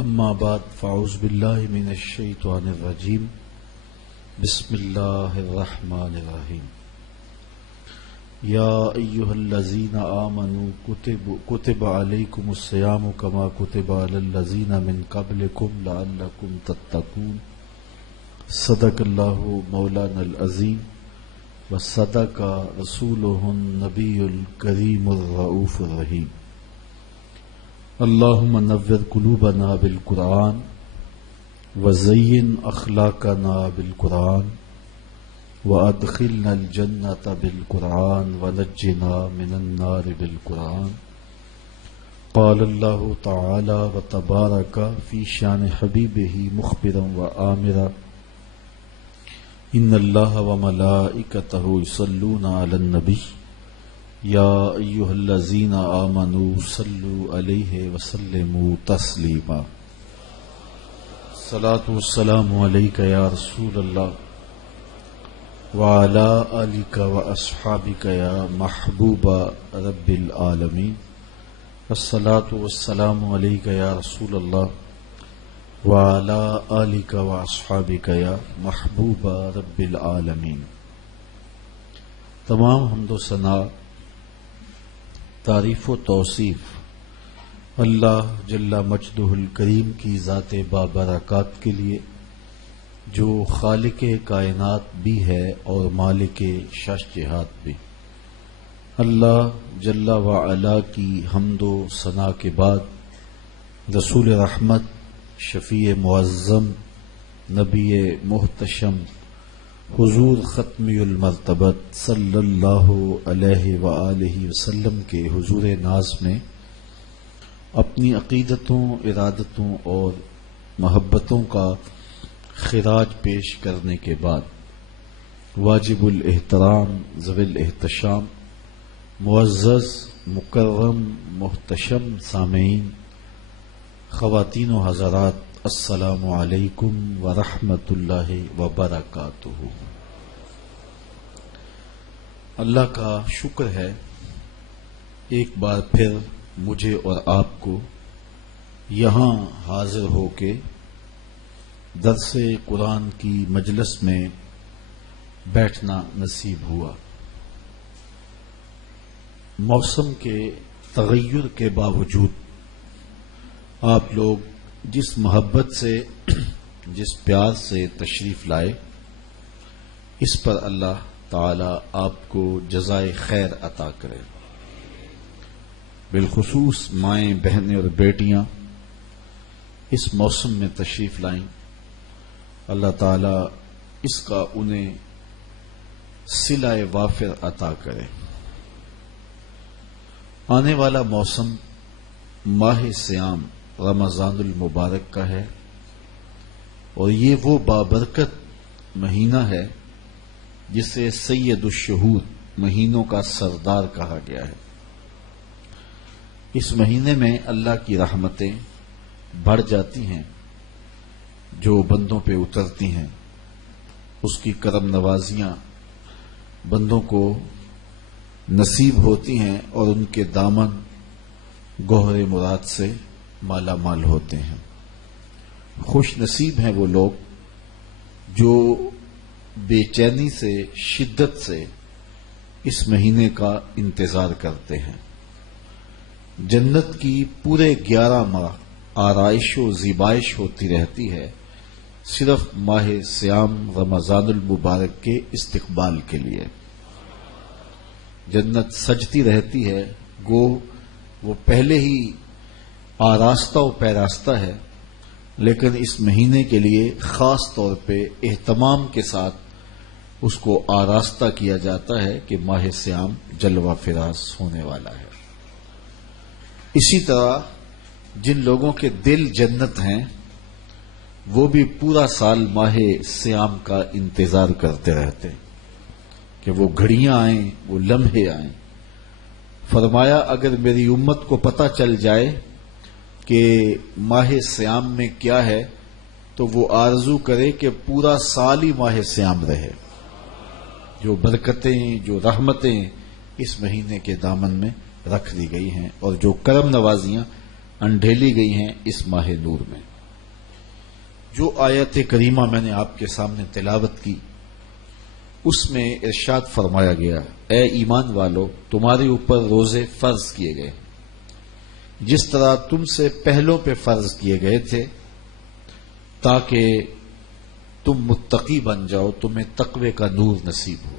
اما بعد فاعوذ باللہ من الشیطان الرجیم بسم اللہ الرحمن الرحیم یا ایہا الذین آمنوا کتب علیکم الصیام کما کتب علی الذین من قبلکم لعلکم تتقون صدق اللہ مولانا العظیم وصدق رسولہ النبی الکریم الرؤوف الرحیم اللہم نور قلوبنا بالقرآن وزین اخلاقنا بالقرآن وادخلنا الجنة بالقرآن ونجنا من النار بالقرآن قال اللہ تعالی وتبارک فی شان حبیبہ مخبرا وآمرا ان اللہ وملائکتہ یصلون علی النبی یا ایہا الذین آمنوا صلوا علیہ وسلموا تسلیما الصلاۃ والسلام علیک یا رسول اللہ وعلی آلک واصحابک یا محبوب رب العالمین الصلاۃ والسلام علیک یا رسول اللہ وعلی آلک واصحابک یا محبوب رب العالمین۔ تمام حمد و ثنا، تعریف و توصیف اللہ جل مجدہ الکریم کی ذات بابرکات کے لیے جو خالق کائنات بھی ہے اور مالک شش جہات بھی۔ اللہ جل وعلا کی حمد و ثنا کے بعد رسول رحمت، شفیع معظم، نبی محتشم حضور ختمی المرتبت صلی اللہ علیہ وآلہ وسلم کے حضور ناز میں اپنی عقیدتوں، ارادتوں اور محبتوں کا خراج پیش کرنے کے بعد واجب الاحترام، ذوی الاحتشام، معزز مکرم محتشم سامعین، خواتین و حضرات، السلام علیکم ورحمۃ اللہ وبرکاتہ۔ اللہ کا شکر ہے ایک بار پھر مجھے اور آپ کو یہاں حاضر ہو کے درس قرآن کی مجلس میں بیٹھنا نصیب ہوا۔ موسم کے تغیر کے باوجود آپ لوگ جس محبت سے، جس پیار سے تشریف لائے، اس پر اللہ تعالی آپ کو جزائے خیر عطا کرے۔ بالخصوص مائیں، بہنیں اور بیٹیاں اس موسم میں تشریف لائیں، اللہ تعالی اس کا انہیں صلہ وافر عطا کرے۔ آنے والا موسم ماہ صیام رمضان المبارک کا ہے اور یہ وہ بابرکت مہینہ ہے جسے سید الشہور، مہینوں کا سردار کہا گیا ہے۔ اس مہینے میں اللہ کی رحمتیں بڑھ جاتی ہیں جو بندوں پہ اترتی ہیں، اس کی کرم نوازیاں بندوں کو نصیب ہوتی ہیں اور ان کے دامن گوہر مراد سے مالا مال ہوتے ہیں۔ خوش نصیب ہیں وہ لوگ جو بے چینی سے، شدت سے اس مہینے کا انتظار کرتے ہیں۔ جنت کی پورے 11 ماہ آرائش و زیبائش ہوتی رہتی ہے صرف ماہ صیام رمضان المبارک کے استقبال کے لیے۔ جنت سجتی رہتی ہے، گو وہ پہلے ہی آراستہ و پیراستہ ہے، لیکن اس مہینے کے لیے خاص طور پہ اہتمام کے ساتھ اس کو آراستہ کیا جاتا ہے کہ ماہ صیام جلوہ فراز ہونے والا ہے۔ اسی طرح جن لوگوں کے دل جنت ہیں وہ بھی پورا سال ماہ صیام کا انتظار کرتے رہتے کہ وہ گھڑیاں آئیں، وہ لمحے آئیں۔ فرمایا اگر میری امت کو پتہ چل جائے کہ ماہ صیام میں کیا ہے تو وہ آرزو کرے کہ پورا سال ہی ماہ صیام رہے۔ جو برکتیں، جو رحمتیں اس مہینے کے دامن میں رکھ دی گئی ہیں اور جو کرم نوازیاں انڈھیلی گئی ہیں اس ماہ نور میں۔ جو آیت کریمہ میں نے آپ کے سامنے تلاوت کی، اس میں ارشاد فرمایا گیا، اے ایمان والو، تمہارے اوپر روزے فرض کیے گئے جس طرح تم سے پہلوں پہ فرض کیے گئے تھے، تاکہ تم متقی بن جاؤ، تمہیں تقوی کا نور نصیب ہو۔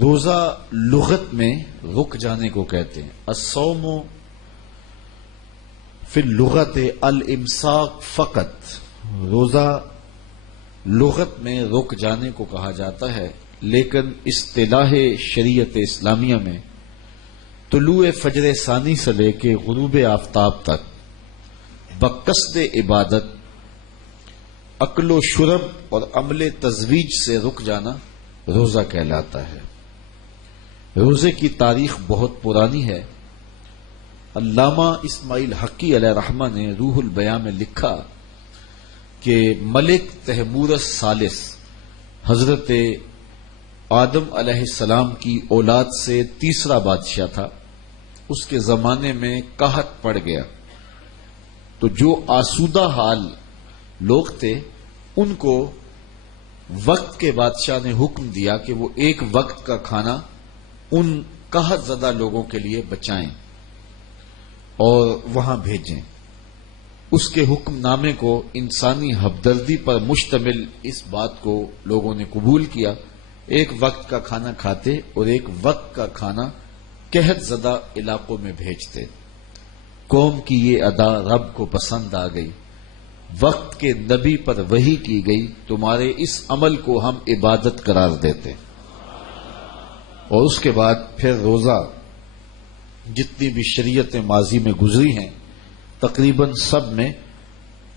روزہ لغت میں رک جانے کو کہتے ہیں۔ الصوم فی اللغت الامساک فقط، روزہ لغت میں رک جانے کو کہا جاتا ہے، لیکن اصطلاح شریعت اسلامیہ میں طلوع فجر ثانی سے لے کے غروب آفتاب تک بقصد عبادت، اکل و شرب اور عمل تزویج سے رک جانا روزہ کہلاتا ہے۔ روزے کی تاریخ بہت پرانی ہے۔ علامہ اسماعیل حقی علیہ رحمہ نے روح البیاں میں لکھا کہ ملک تیمورس ثالث حضرت آدم علیہ السلام کی اولاد سے تیسرا بادشاہ تھا، اس کے زمانے میں قحط پڑ گیا، تو جو آسودہ حال لوگ تھے ان کو وقت کے بادشاہ نے حکم دیا کہ وہ ایک وقت کا کھانا ان قحط زدہ لوگوں کے لیے بچائیں اور وہاں بھیجیں۔ اس کے حکم نامے کو، انسانی ہمدردی پر مشتمل اس بات کو لوگوں نے قبول کیا، ایک وقت کا کھانا کھاتے اور ایک وقت کا کھانا قحط زدہ علاقوں میں بھیجتے۔ قوم کی یہ ادا رب کو پسند آ گئی، وقت کے نبی پر وحی کی گئی، تمہارے اس عمل کو ہم عبادت قرار دیتے۔ اور اس کے بعد پھر روزہ جتنی بھی شریعت ماضی میں گزری ہیں تقریباً سب میں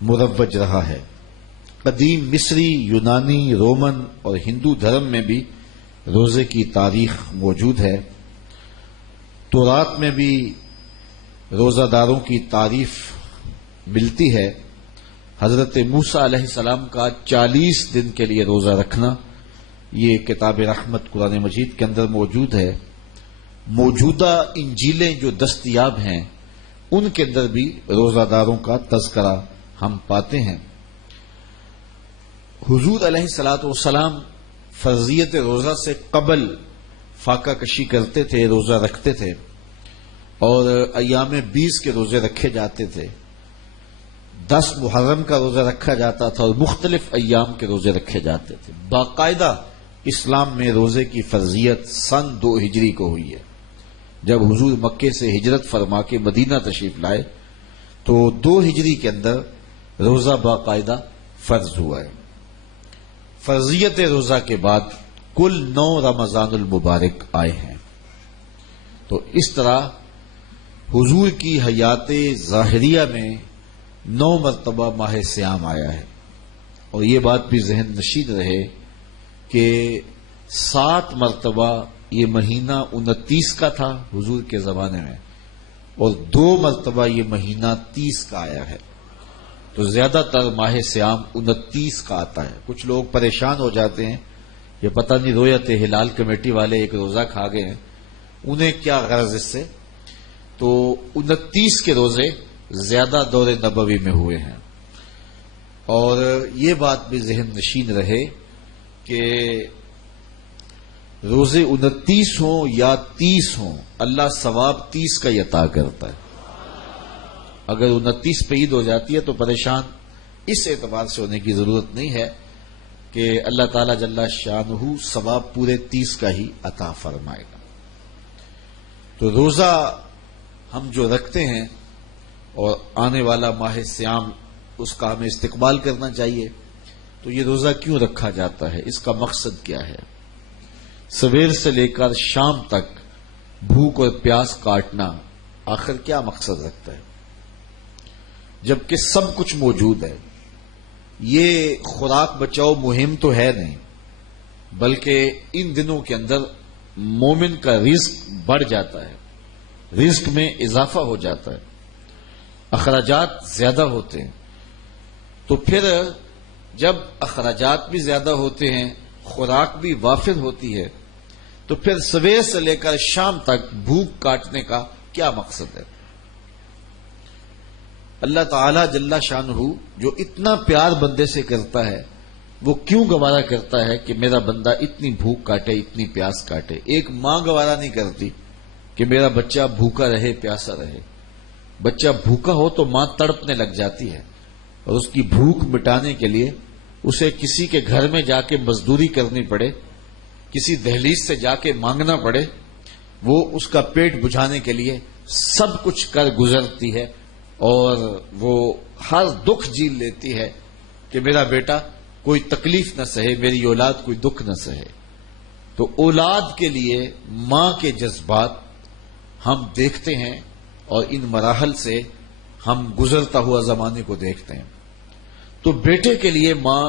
مروج رہا ہے۔ قدیم مصری، یونانی، رومن اور ہندو دھرم میں بھی روزے کی تاریخ موجود ہے۔ تورات میں بھی روزہ داروں کی تعریف ملتی ہے۔ حضرت موسیٰ علیہ السلام کا 40 دن کے لیے روزہ رکھنا، یہ کتاب رحمت قرآن مجید کے اندر موجود ہے۔ موجودہ انجیلیں جو دستیاب ہیں ان کے اندر بھی روزہ داروں کا تذکرہ ہم پاتے ہیں۔ حضور علیہ الصلاۃ والسلام فرضیت روزہ سے قبل فاقہ کشی کرتے تھے، روزہ رکھتے تھے، اور ایام 20 کے روزے رکھے جاتے تھے۔ 10 محرم کا روزہ رکھا جاتا تھا اور مختلف ایام کے روزے رکھے جاتے تھے۔ باقاعدہ اسلام میں روزے کی فرضیت سن 2 ہجری کو ہوئی ہے۔ جب حضور مکے سے ہجرت فرما کے مدینہ تشریف لائے تو 2 ہجری کے اندر روزہ باقاعدہ فرض ہوا ہے۔ فرضیت روزہ کے بعد کل 9 رمضان المبارک آئے ہیں۔ تو اس طرح حضور کی حیات ظاہریہ میں 9 مرتبہ ماہ صیام آیا ہے، اور یہ بات بھی ذہن نشین رہے کہ 7 مرتبہ یہ مہینہ 29 کا تھا حضور کے زمانے میں، اور 2 مرتبہ یہ مہینہ 30 کا آیا ہے۔ تو زیادہ تر ماہ صیام 29 کا آتا ہے۔ کچھ لوگ پریشان ہو جاتے ہیں، یہ پتہ نہیں رویت ہلال کمیٹی والے ایک روزہ کھا گئے ہیں، انہیں کیا غرض اس سے؟ تو 29 کے روزے زیادہ دور نبوی میں ہوئے ہیں۔ اور یہ بات بھی ذہن نشین رہے کہ روزے 29 ہوں یا 30 ہوں، اللہ ثواب 30 کا ہی عطا کرتا ہے۔ اگر 29 پہ عید ہو جاتی ہے تو پریشان اس اعتبار سے ہونے کی ضرورت نہیں ہے کہ اللہ تعالی جل شانہ ثواب پورے 30 کا ہی عطا فرمائے گا۔ تو روزہ ہم جو رکھتے ہیں اور آنے والا ماہ صیام اس کا ہمیں استقبال کرنا چاہیے، تو یہ روزہ کیوں رکھا جاتا ہے؟ اس کا مقصد کیا ہے؟ سویر سے لے کر شام تک بھوک اور پیاس کاٹنا آخر کیا مقصد رکھتا ہے؟ جبکہ سب کچھ موجود ہے۔ یہ خوراک بچاؤ مہم تو ہے نہیں، بلکہ ان دنوں کے اندر مومن کا رزق بڑھ جاتا ہے، رزق میں اضافہ ہو جاتا ہے، اخراجات زیادہ ہوتے ہیں۔ تو پھر جب اخراجات بھی زیادہ ہوتے ہیں، خوراک بھی وافر ہوتی ہے، تو پھر سویر سے لے کر شام تک بھوک کاٹنے کا کیا مقصد ہے؟ اللہ تعالی جل شانہ جو اتنا پیار بندے سے کرتا ہے وہ کیوں گوارا کرتا ہے کہ میرا بندہ اتنی بھوک کاٹے، اتنی پیاس کاٹے؟ ایک ماں گوارا نہیں کرتی کہ میرا بچہ بھوکا رہے، پیاسا رہے۔ بچہ بھوکا ہو تو ماں تڑپنے لگ جاتی ہے، اور اس کی بھوک مٹانے کے لیے اسے کسی کے گھر میں جا کے مزدوری کرنی پڑے، کسی دہلیز سے جا کے مانگنا پڑے، وہ اس کا پیٹ بجھانے کے لیے سب کچھ کر گزرتی ہے، اور وہ ہر دکھ جھیل لیتی ہے کہ میرا بیٹا کوئی تکلیف نہ سہے، میری اولاد کوئی دکھ نہ سہے۔ تو اولاد کے لیے ماں کے جذبات ہم دیکھتے ہیں، اور ان مراحل سے ہم گزرتا ہوا زمانے کو دیکھتے ہیں۔ تو بیٹے کے لیے ماں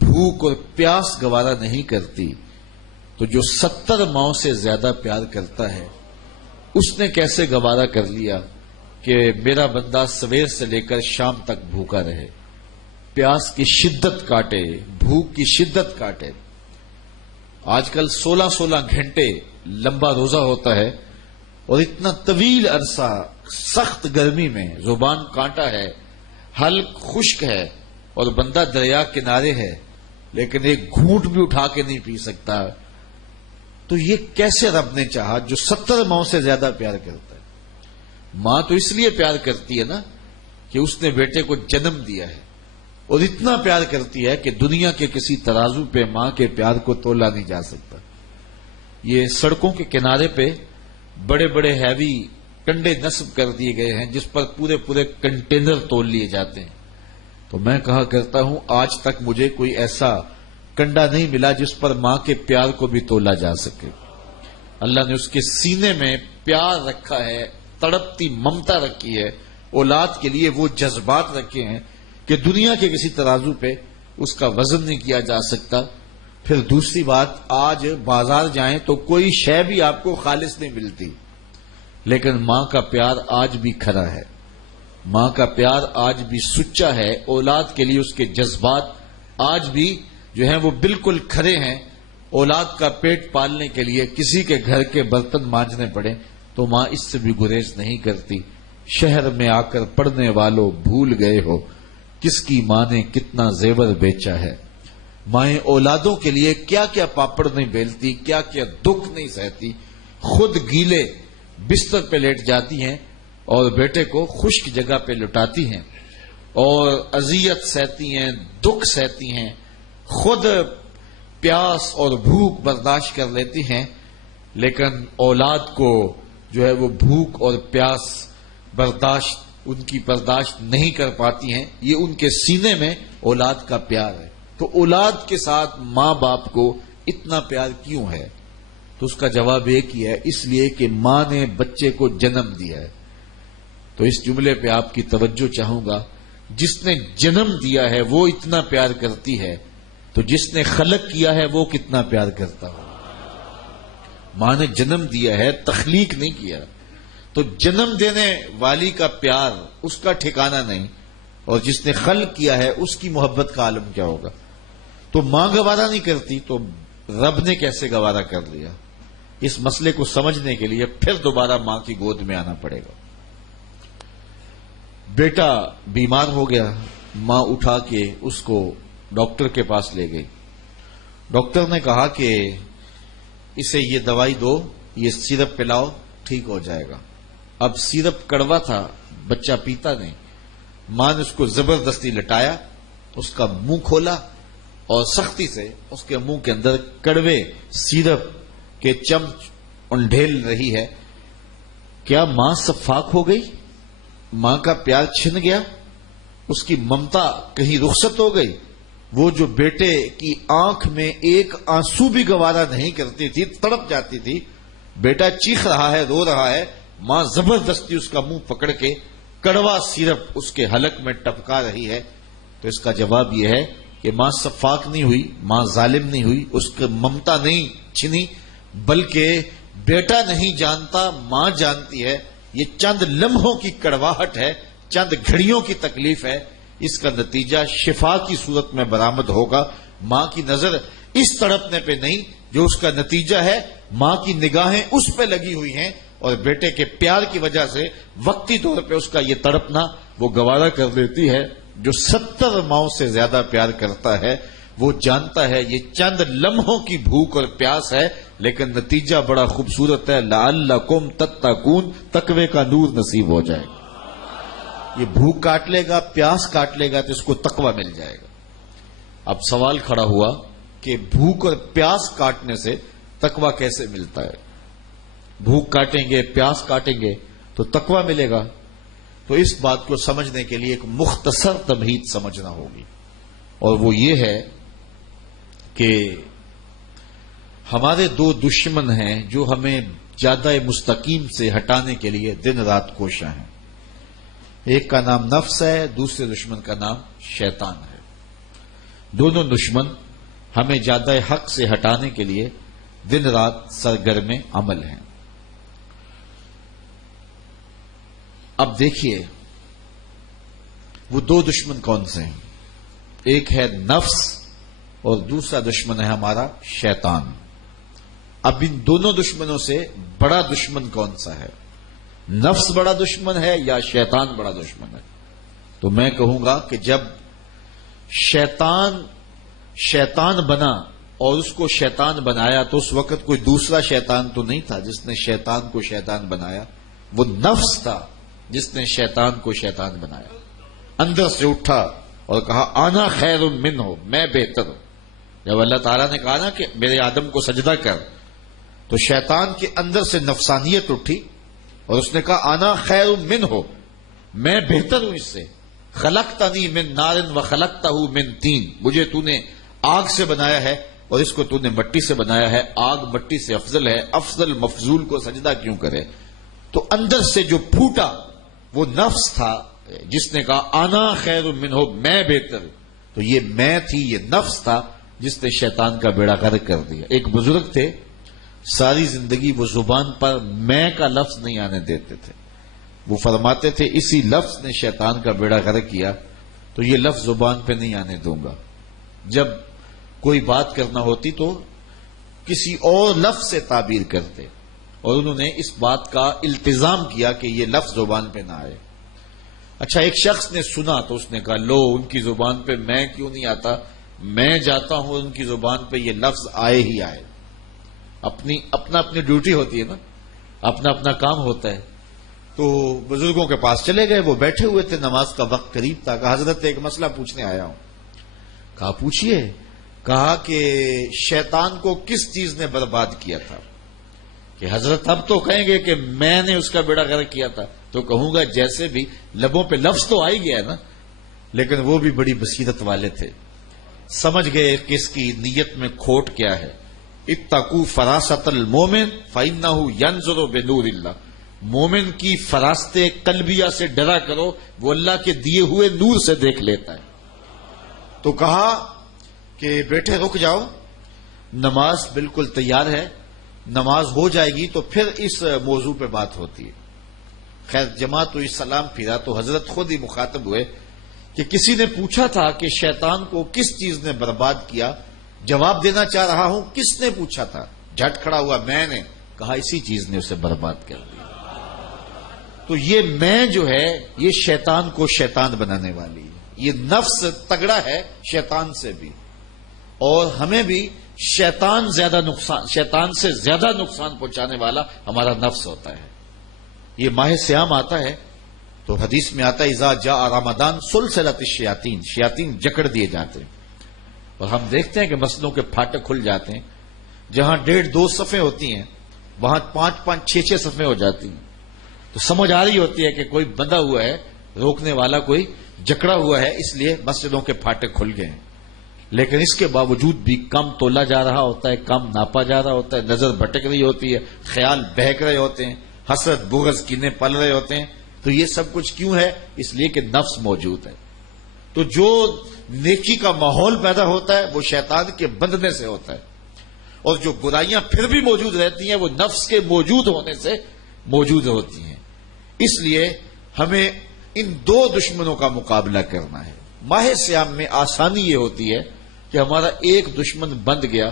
بھوک اور پیاس گوارا نہیں کرتی، تو جو 70 ماؤں سے زیادہ پیار کرتا ہے اس نے کیسے گوارا کر لیا کہ میرا بندہ سویر سے لے کر شام تک بھوکا رہے، پیاس کی شدت کاٹے، بھوک کی شدت کاٹے۔ آج کل 16 گھنٹے لمبا روزہ ہوتا ہے، اور اتنا طویل عرصہ سخت گرمی میں زبان کانٹا ہے، حلق خشک ہے، اور بندہ دریا کنارے ہے، لیکن ایک گھونٹ بھی اٹھا کے نہیں پی سکتا۔ تو یہ کیسے رب نے چاہا جو 70 ماؤں سے زیادہ پیار کرتا ہے؟ ماں تو اس لیے پیار کرتی ہے نا کہ اس نے بیٹے کو جنم دیا ہے، اور اتنا پیار کرتی ہے کہ دنیا کے کسی ترازو پہ ماں کے پیار کو تولا نہیں جا سکتا۔ یہ سڑکوں کے کنارے پہ بڑے بڑے ہیوی کنڈے نصب کر دیے گئے ہیں جس پر پورے پورے کنٹینر تول لیے جاتے ہیں۔ تو میں کہا کرتا ہوں آج تک مجھے کوئی ایسا کنڈا نہیں ملا جس پر ماں کے پیار کو بھی تولا جا سکے۔ اللہ نے اس کے سینے میں پیار رکھا ہے، تڑپتی ممتا رکھی ہے، اولاد کے لیے وہ جذبات رکھے ہیں کہ دنیا کے کسی ترازو پہ اس کا وزن نہیں کیا جا سکتا۔ پھر دوسری بات، آج بازار جائیں تو کوئی شے بھی آپ کو خالص نہیں ملتی، لیکن ماں کا پیار آج بھی کھرا ہے، ماں کا پیار آج بھی سچا ہے، اولاد کے لیے اس کے جذبات آج بھی جو ہیں وہ بالکل کھرے ہیں۔ اولاد کا پیٹ پالنے کے لیے کسی کے گھر کے برتن مانجنے پڑے تو ماں اس سے بھی گریز نہیں کرتی۔ شہر میں آ کر پڑھنے والوں بھول گئے ہو کس کی ماں نے کتنا زیور بیچا ہے۔ مائیں اولادوں کے لیے کیا کیا پاپڑ نہیں بیلتی، کیا کیا دکھ نہیں سہتی، خود گیلے بستر پہ لیٹ جاتی ہیں اور بیٹے کو خشک جگہ پہ لٹاتی ہیں، اور اذیت سہتی ہیں، دکھ سہتی ہیں، خود پیاس اور بھوک برداشت کر لیتی ہیں، لیکن اولاد کو جو ہے وہ بھوک اور پیاس ان کی برداشت نہیں کر پاتی ہیں۔ یہ ان کے سینے میں اولاد کا پیار ہے۔ تو اولاد کے ساتھ ماں باپ کو اتنا پیار کیوں ہے؟ تو اس کا جواب ایک ہی ہے، اس لیے کہ ماں نے بچے کو جنم دیا ہے۔ تو اس جملے پہ آپ کی توجہ چاہوں گا، جس نے جنم دیا ہے وہ اتنا پیار کرتی ہے، تو جس نے خلق کیا ہے وہ کتنا پیار کرتا ہو۔ ماں نے جنم دیا ہے، تخلیق نہیں کیا، تو جنم دینے والی کا پیار اس کا ٹھکانہ نہیں، اور جس نے خلق کیا ہے اس کی محبت کا عالم کیا ہوگا۔ تو ماں گوارا نہیں کرتی تو رب نے کیسے گوارا کر لیا؟ اس مسئلے کو سمجھنے کے لیے پھر دوبارہ ماں کی گود میں آنا پڑے گا۔ بیٹا بیمار ہو گیا، ماں اٹھا کے اس کو ڈاکٹر کے پاس لے گئی۔ ڈاکٹر نے کہا کہ اسے یہ دوائی دو، یہ سیرپ پلاؤ، ٹھیک ہو جائے گا۔ اب سیرپ کڑوا تھا، بچہ پیتا نہیں، ماں نے اس کو زبردستی لٹایا، اس کا منہ کھولا اور سختی سے اس کے منہ کے اندر کڑوے سیرپ کے چمچ انڈھیل رہی ہے۔ کیا ماں صفاق ہو گئی؟ ماں کا پیار چھن گیا؟ اس کی ممتا کہیں رخصت ہو گئی؟ وہ جو بیٹے کی آنکھ میں ایک آنسو بھی گوارا نہیں کرتی تھی، تڑپ جاتی تھی، بیٹا چیخ رہا ہے، رو رہا ہے، ماں زبردستی اس کا منہ پکڑ کے کڑوا سیرپ اس کے حلق میں ٹپکا رہی ہے، تو اس کا جواب یہ ہے کہ ماں صفاق نہیں ہوئی، ماں ظالم نہیں ہوئی، اس کی ممتا نہیں چھنی، بلکہ بیٹا نہیں جانتا، ماں جانتی ہے۔ یہ چند لمحوں کی کڑواہٹ ہے، چند گھڑیوں کی تکلیف ہے، اس کا نتیجہ شفا کی صورت میں برآمد ہوگا۔ ماں کی نظر اس تڑپنے پہ نہیں جو اس کا نتیجہ ہے، ماں کی نگاہیں اس پہ لگی ہوئی ہیں اور بیٹے کے پیار کی وجہ سے وقتی طور پہ اس کا یہ تڑپنا وہ گوارا کر دیتی ہے۔ جو 70 ماؤں سے زیادہ پیار کرتا ہے وہ جانتا ہے یہ چند لمحوں کی بھوک اور پیاس ہے، لیکن نتیجہ بڑا خوبصورت ہے، لعلکم تتقون، تقوی کا نور نصیب ہو جائے گا۔ یہ بھوک کاٹ لے گا، پیاس کاٹ لے گا تو اس کو تقوی مل جائے گا۔ اب سوال کھڑا ہوا کہ بھوک اور پیاس کاٹنے سے تقوی کیسے ملتا ہے؟ بھوک کاٹیں گے، پیاس کاٹیں گے تو تقوی ملے گا۔ تو اس بات کو سمجھنے کے لیے ایک مختصر تمہید سمجھنا ہوگی، اور وہ یہ ہے کہ ہمارے دو دشمن ہیں جو ہمیں جادہ مستقیم سے ہٹانے کے لیے دن رات کوشاں ہیں۔ ایک کا نام نفس ہے، دوسرے دشمن کا نام شیطان ہے۔ دونوں دشمن ہمیں جادہ حق سے ہٹانے کے لیے دن رات سرگرم عمل ہیں۔ اب دیکھیے وہ دو دشمن کون سے ہیں؟ ایک ہے نفس اور دوسرا دشمن ہے ہمارا شیطان۔ اب ان دونوں دشمنوں سے بڑا دشمن کون سا ہے؟ نفس بڑا دشمن ہے یا شیطان بڑا دشمن ہے؟ تو میں کہوں گا کہ جب شیطان بنا اور اس کو شیطان بنایا تو اس وقت کوئی دوسرا شیطان تو نہیں تھا جس نے شیطان کو شیطان بنایا، وہ نفس تھا جس نے شیطان کو شیطان بنایا۔ اندر سے اٹھا اور کہا آنا خیر منہ، میں بہتر ہوں۔ جب اللہ تعالیٰ نے کہا نا کہ میرے آدم کو سجدہ کر، تو شیطان کے اندر سے نفسانیت اٹھی اور اس نے کہا آنا خیر منہ، میں بہتر ہوں اس سے۔ خلقتنی من نار وخلقتہ من طین، مجھے تو نے آگ سے بنایا ہے اور اس کو تو نے مٹی سے بنایا ہے، آگ مٹی سے افضل ہے، افضل مفضول کو سجدہ کیوں کرے؟ تو اندر سے جو پھوٹا وہ نفس تھا جس نے کہا آنا خیر منہ، میں بہتر ہوں۔ تو یہ میں تھی، یہ نفس تھا جس نے شیطان کا بیڑا غرق کر دیا۔ ایک بزرگ تھے، ساری زندگی وہ زبان پر میں کا لفظ نہیں آنے دیتے تھے۔ وہ فرماتے تھے اسی لفظ نے شیطان کا بیڑا غرق کیا، تو یہ لفظ زبان پہ نہیں آنے دوں گا۔ جب کوئی بات کرنا ہوتی تو کسی اور لفظ سے تعبیر کرتے، اور انہوں نے اس بات کا التزام کیا کہ یہ لفظ زبان پہ نہ آئے۔ اچھا ایک شخص نے سنا تو اس نے کہا لو ان کی زبان پہ میں کیوں نہیں آتا، میں جاتا ہوں ان کی زبان پہ یہ لفظ آئے ہی آئے۔ اپنی ڈیوٹی ہوتی ہے نا، اپنا کام ہوتا ہے۔ تو بزرگوں کے پاس چلے گئے، وہ بیٹھے ہوئے تھے، نماز کا وقت قریب تھا۔ کہا حضرت ایک مسئلہ پوچھنے آیا ہوں۔ کہا پوچھئے۔ کہا کہ شیطان کو کس چیز نے برباد کیا تھا؟ کہ حضرت اب تو کہیں گے کہ میں نے اس کا بیڑا غرق کیا تھا، تو کہوں گا جیسے بھی لبوں پہ لفظ تو آ ہی گیا نا، لیکن وہ بھی بڑی بصیرت والے تھے، سمجھ گئے کہ اس کی نیت میں کھوٹ کیا ہے۔ اتقوا فراست المومن فإنہ ینظر بنور اللہ، مومن کی فراست قلبیہ سے ڈرا کرو، وہ اللہ کے دیے ہوئے نور سے دیکھ لیتا ہے۔ تو کہا کہ بیٹے رک جاؤ، نماز بالکل تیار ہے، نماز ہو جائے گی تو پھر اس موضوع پہ بات ہوتی ہے۔ خیر جماعت ہوئی، سلام پھرا تو حضرت خود ہی مخاطب ہوئے کہ کسی نے پوچھا تھا کہ شیطان کو کس چیز نے برباد کیا، جواب دینا چاہ رہا ہوں کس نے پوچھا تھا؟ جھٹ کھڑا ہوا میں نے، کہا اسی چیز نے اسے برباد کر دیا۔ تو یہ میں جو ہے یہ شیطان کو شیطان بنانے والی ہے، یہ نفس تگڑا ہے شیطان سے بھی، اور ہمیں بھی شیطان سے زیادہ نقصان پہنچانے والا ہمارا نفس ہوتا ہے۔ یہ ماہ سیام آتا ہے تو حدیث میں آتا ہے اذا جاء رمضان سلسلۃ الشیاطین، شیاطین جکڑ دیے جاتے ہیں، اور ہم دیکھتے ہیں کہ مسجدوں کے پھاٹک کھل جاتے ہیں، جہاں 1.5-2 صفیں ہوتی ہیں وہاں 5-5 6-6 صفیں ہو جاتی ہیں۔ تو سمجھ آ رہی ہوتی ہے کہ کوئی بندہ ہوا ہے، روکنے والا کوئی جکڑا ہوا ہے، اس لیے مسجدوں کے پھاٹک کھل گئے ہیں۔ لیکن اس کے باوجود بھی کم تولا جا رہا ہوتا ہے، کم ناپا جا رہا ہوتا ہے، نظر بھٹک رہی ہوتی ہے، خیال بہک رہے ہوتے ہیں، حسد بغض کینے پل رہے ہوتے ہیں۔ تو یہ سب کچھ کیوں ہے؟ اس لیے کہ نفس موجود ہے۔ تو جو نیکی کا ماحول پیدا ہوتا ہے وہ شیطان کے بندنے سے ہوتا ہے، اور جو برائیاں پھر بھی موجود رہتی ہیں وہ نفس کے موجود ہونے سے موجود ہوتی ہیں۔ اس لیے ہمیں ان دو دشمنوں کا مقابلہ کرنا ہے۔ ماہ سیام میں آسانی یہ ہوتی ہے کہ ہمارا ایک دشمن بند گیا،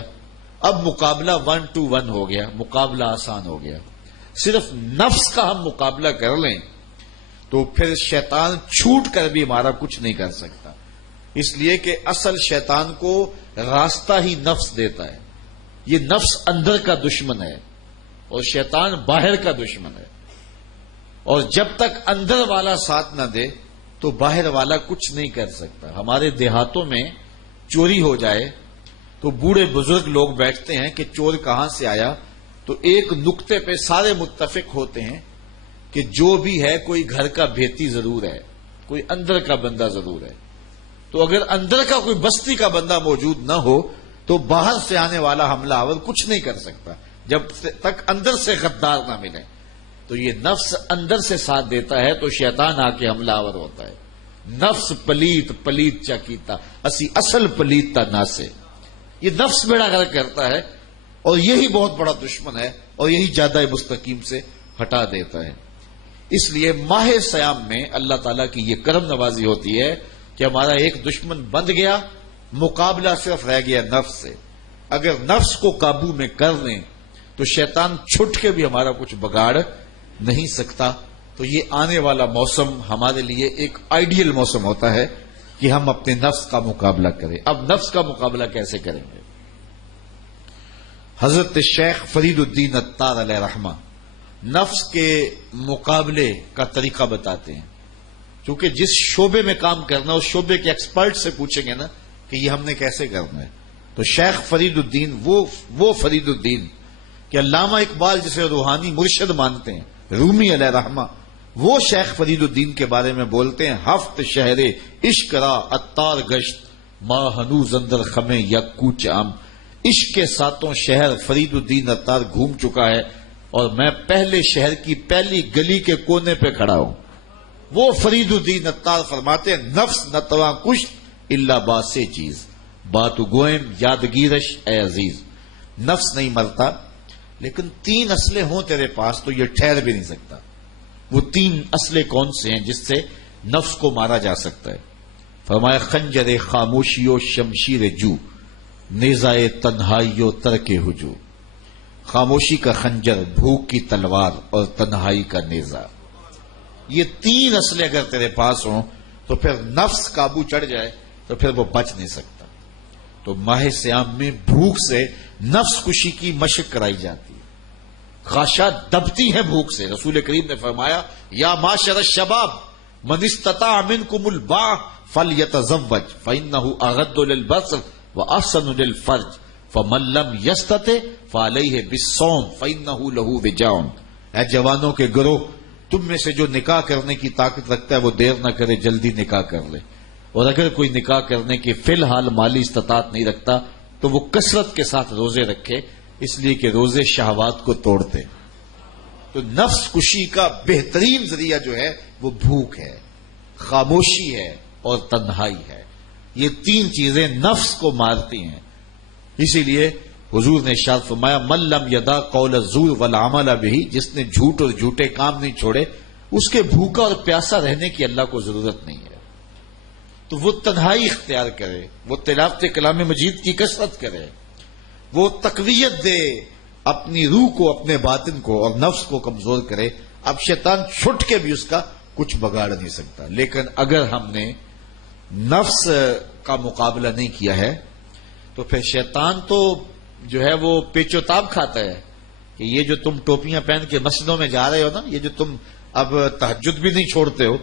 اب مقابلہ 1 to 1 ہو گیا، مقابلہ آسان ہو گیا۔ صرف نفس کا ہم مقابلہ کر لیں تو پھر شیطان چھوٹ کر بھی ہمارا کچھ نہیں کر سکتا، اس لیے کہ اصل شیطان کو راستہ ہی نفس دیتا ہے. یہ نفس اندر کا دشمن ہے اور شیطان باہر کا دشمن ہے، اور جب تک اندر والا ساتھ نہ دے تو باہر والا کچھ نہیں کر سکتا. ہمارے دیہاتوں میں چوری ہو جائے تو بوڑھے بزرگ لوگ بیٹھتے ہیں کہ چور کہاں سے آیا، تو ایک نقطے پہ سارے متفق ہوتے ہیں کہ جو بھی ہے کوئی گھر کا بھیتی ضرور ہے، کوئی اندر کا بندہ ضرور ہے. تو اگر اندر کا کوئی بستی کا بندہ موجود نہ ہو تو باہر سے آنے والا حملہ آور کچھ نہیں کر سکتا جب تک اندر سے غدار نہ ملے. تو یہ نفس اندر سے ساتھ دیتا ہے تو شیطان آ کے حملہ آور ہوتا ہے. نفس پلیت پلیت چا کیتا اسی اصل پلیت تا نہ سے. یہ نفس بیڑا غرق کرتا ہے اور یہی بہت بڑا دشمن ہے اور یہی جادہ مستقیم سے ہٹا دیتا ہے. اس لیے ماہ سیام میں اللہ تعالیٰ کی یہ کرم نوازی ہوتی ہے کہ ہمارا ایک دشمن بند گیا، مقابلہ صرف رہ گیا نفس سے. اگر نفس کو قابو میں کر لیں تو شیطان چھٹ کے بھی ہمارا کچھ بگاڑ نہیں سکتا. تو یہ آنے والا موسم ہمارے لیے ایک آئیڈیل موسم ہوتا ہے کہ ہم اپنے نفس کا مقابلہ کریں. اب نفس کا مقابلہ کیسے کریں گے؟ حضرت شیخ فرید الدین عطار علیہ رحمہ نفس کے مقابلے کا طریقہ بتاتے ہیں. کیونکہ جس شعبے میں کام کرنا اس شعبے کے ایکسپرٹ سے پوچھیں گے نا کہ یہ ہم نے کیسے کرنا ہے. تو شیخ فرید الدین وہ فرید الدین کہ علامہ اقبال جسے روحانی مرشد مانتے ہیں، رومی علیہ رحمہ، وہ شیخ فرید الدین کے بارے میں بولتے ہیں ہفت شہر عشق را عطار گشت ماں ہنوز اندر خمیں یا کوچ عام. عشق کے ساتوں شہر فرید الدین عطار گھوم چکا ہے اور میں پہلے شہر کی پہلی گلی کے کونے پہ کھڑا ہوں. وہ فرید الدین عطار فرماتے ہیں نفس نتواں کشت الا باسے چیز بات گوئم یادگیرش اے عزیز. نفس نہیں مرتا لیکن 3 اسلحے ہوں تیرے پاس تو یہ ٹھہر بھی نہیں سکتا. وہ 3 اسلحے کون سے ہیں جس سے نفس کو مارا جا سکتا ہے؟ فرمایا خنجر خاموشی و شمشیر جو نیزائے تنہائی و ترک ہجو. خاموشی کا خنجر، بھوک کی تلوار اور تنہائی کا نیزہ. یہ 3 اسلحے اگر تیرے پاس ہوں تو پھر نفس قابو چڑھ جائے تو پھر وہ بچ نہیں سکتا. تو ماہ سیام میں بھوک سے نفس کشی کی مشق کرائی جاتی ہے. خواہشات دبتی ہیں بھوک سے. رسول کریم نے فرمایا یا معاشر الشباب من استطاع منکم الباء فلیتزوج فانہ اغض للبصر واحسن للفرج فمن لم یستطع فعلیہ بالصوم فانہ لہ وجاء. اے جوانوں کے گروہ، تم میں سے جو نکاح کرنے کی طاقت رکھتا ہے وہ دیر نہ کرے، جلدی نکاح کر لے. اور اگر کوئی نکاح کرنے کی فی الحال مالی استطاعت نہیں رکھتا تو وہ کثرت کے ساتھ روزے رکھے، اس لیے کہ روزے شہوات کو توڑتے. تو نفس کشی کا بہترین ذریعہ جو ہے وہ بھوک ہے، خاموشی ہے اور تنہائی ہے. یہ 3 چیزیں نفس کو مارتی ہیں. اسی لیے حضور نے ارشاد فرمایا من لم یدع قول الزور والعمل به، جس نے جھوٹ اور جھوٹے کام نہیں چھوڑے اس کے بھوکا اور پیاسا رہنے کی اللہ کو ضرورت نہیں ہے. تو وہ تنہائی اختیار کرے، وہ تلاوت کلام مجید کی کثرت کرے، وہ تقویت دے اپنی روح کو، اپنے باطن کو، اور نفس کو کمزور کرے. اب شیطان چھٹ کے بھی اس کا کچھ بگاڑ نہیں سکتا. لیکن اگر ہم نے نفس کا مقابلہ نہیں کیا ہے تو پھر شیطان تو جو ہے وہ پیچ و تاب کھاتا ہے کہ یہ جو تم ٹوپیاں پہن کے مسجدوں میں جا رہے ہو نا، یہ جو تم اب تہجد بھی نہیں چھوڑتے ہو،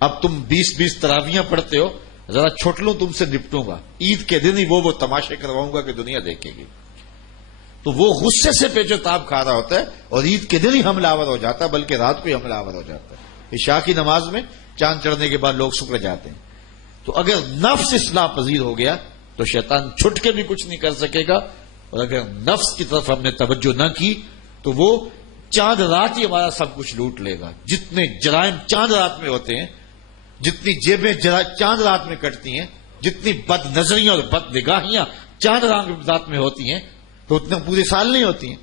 اب تم 20 تراویاں پڑھتے ہو، ذرا چھوٹ لوں تم سے نپٹوں گا، عید کے دن ہی وہ تماشے کرواؤں گا کہ دنیا دیکھے گی. تو وہ غصے سے پیچ و تاب کھا رہا ہوتا ہے اور عید کے دن ہی حملہ آور ہو جاتا ہے، بلکہ رات کو ہی حملہ آور ہو جاتا ہے. عشاء کی نماز میں چاند چڑھنے کے بعد لوگ سکر جاتے ہیں. تو اگر نفس اصلاح پذیر ہو گیا تو شیطان چھٹ کے بھی کچھ نہیں کر سکے گا. اور اگر نفس کی طرف ہم نے توجہ نہ کی تو وہ چاند رات ہی ہمارا سب کچھ لوٹ لے گا. جتنے جرائم چاند رات میں ہوتے ہیں، جتنی جیبیں چاند رات میں کٹتی ہیں، جتنی بد نظریاں اور بد نگاہیاں چاند رات میں ہوتی ہیں تو اتنے پورے سال نہیں ہوتی ہیں.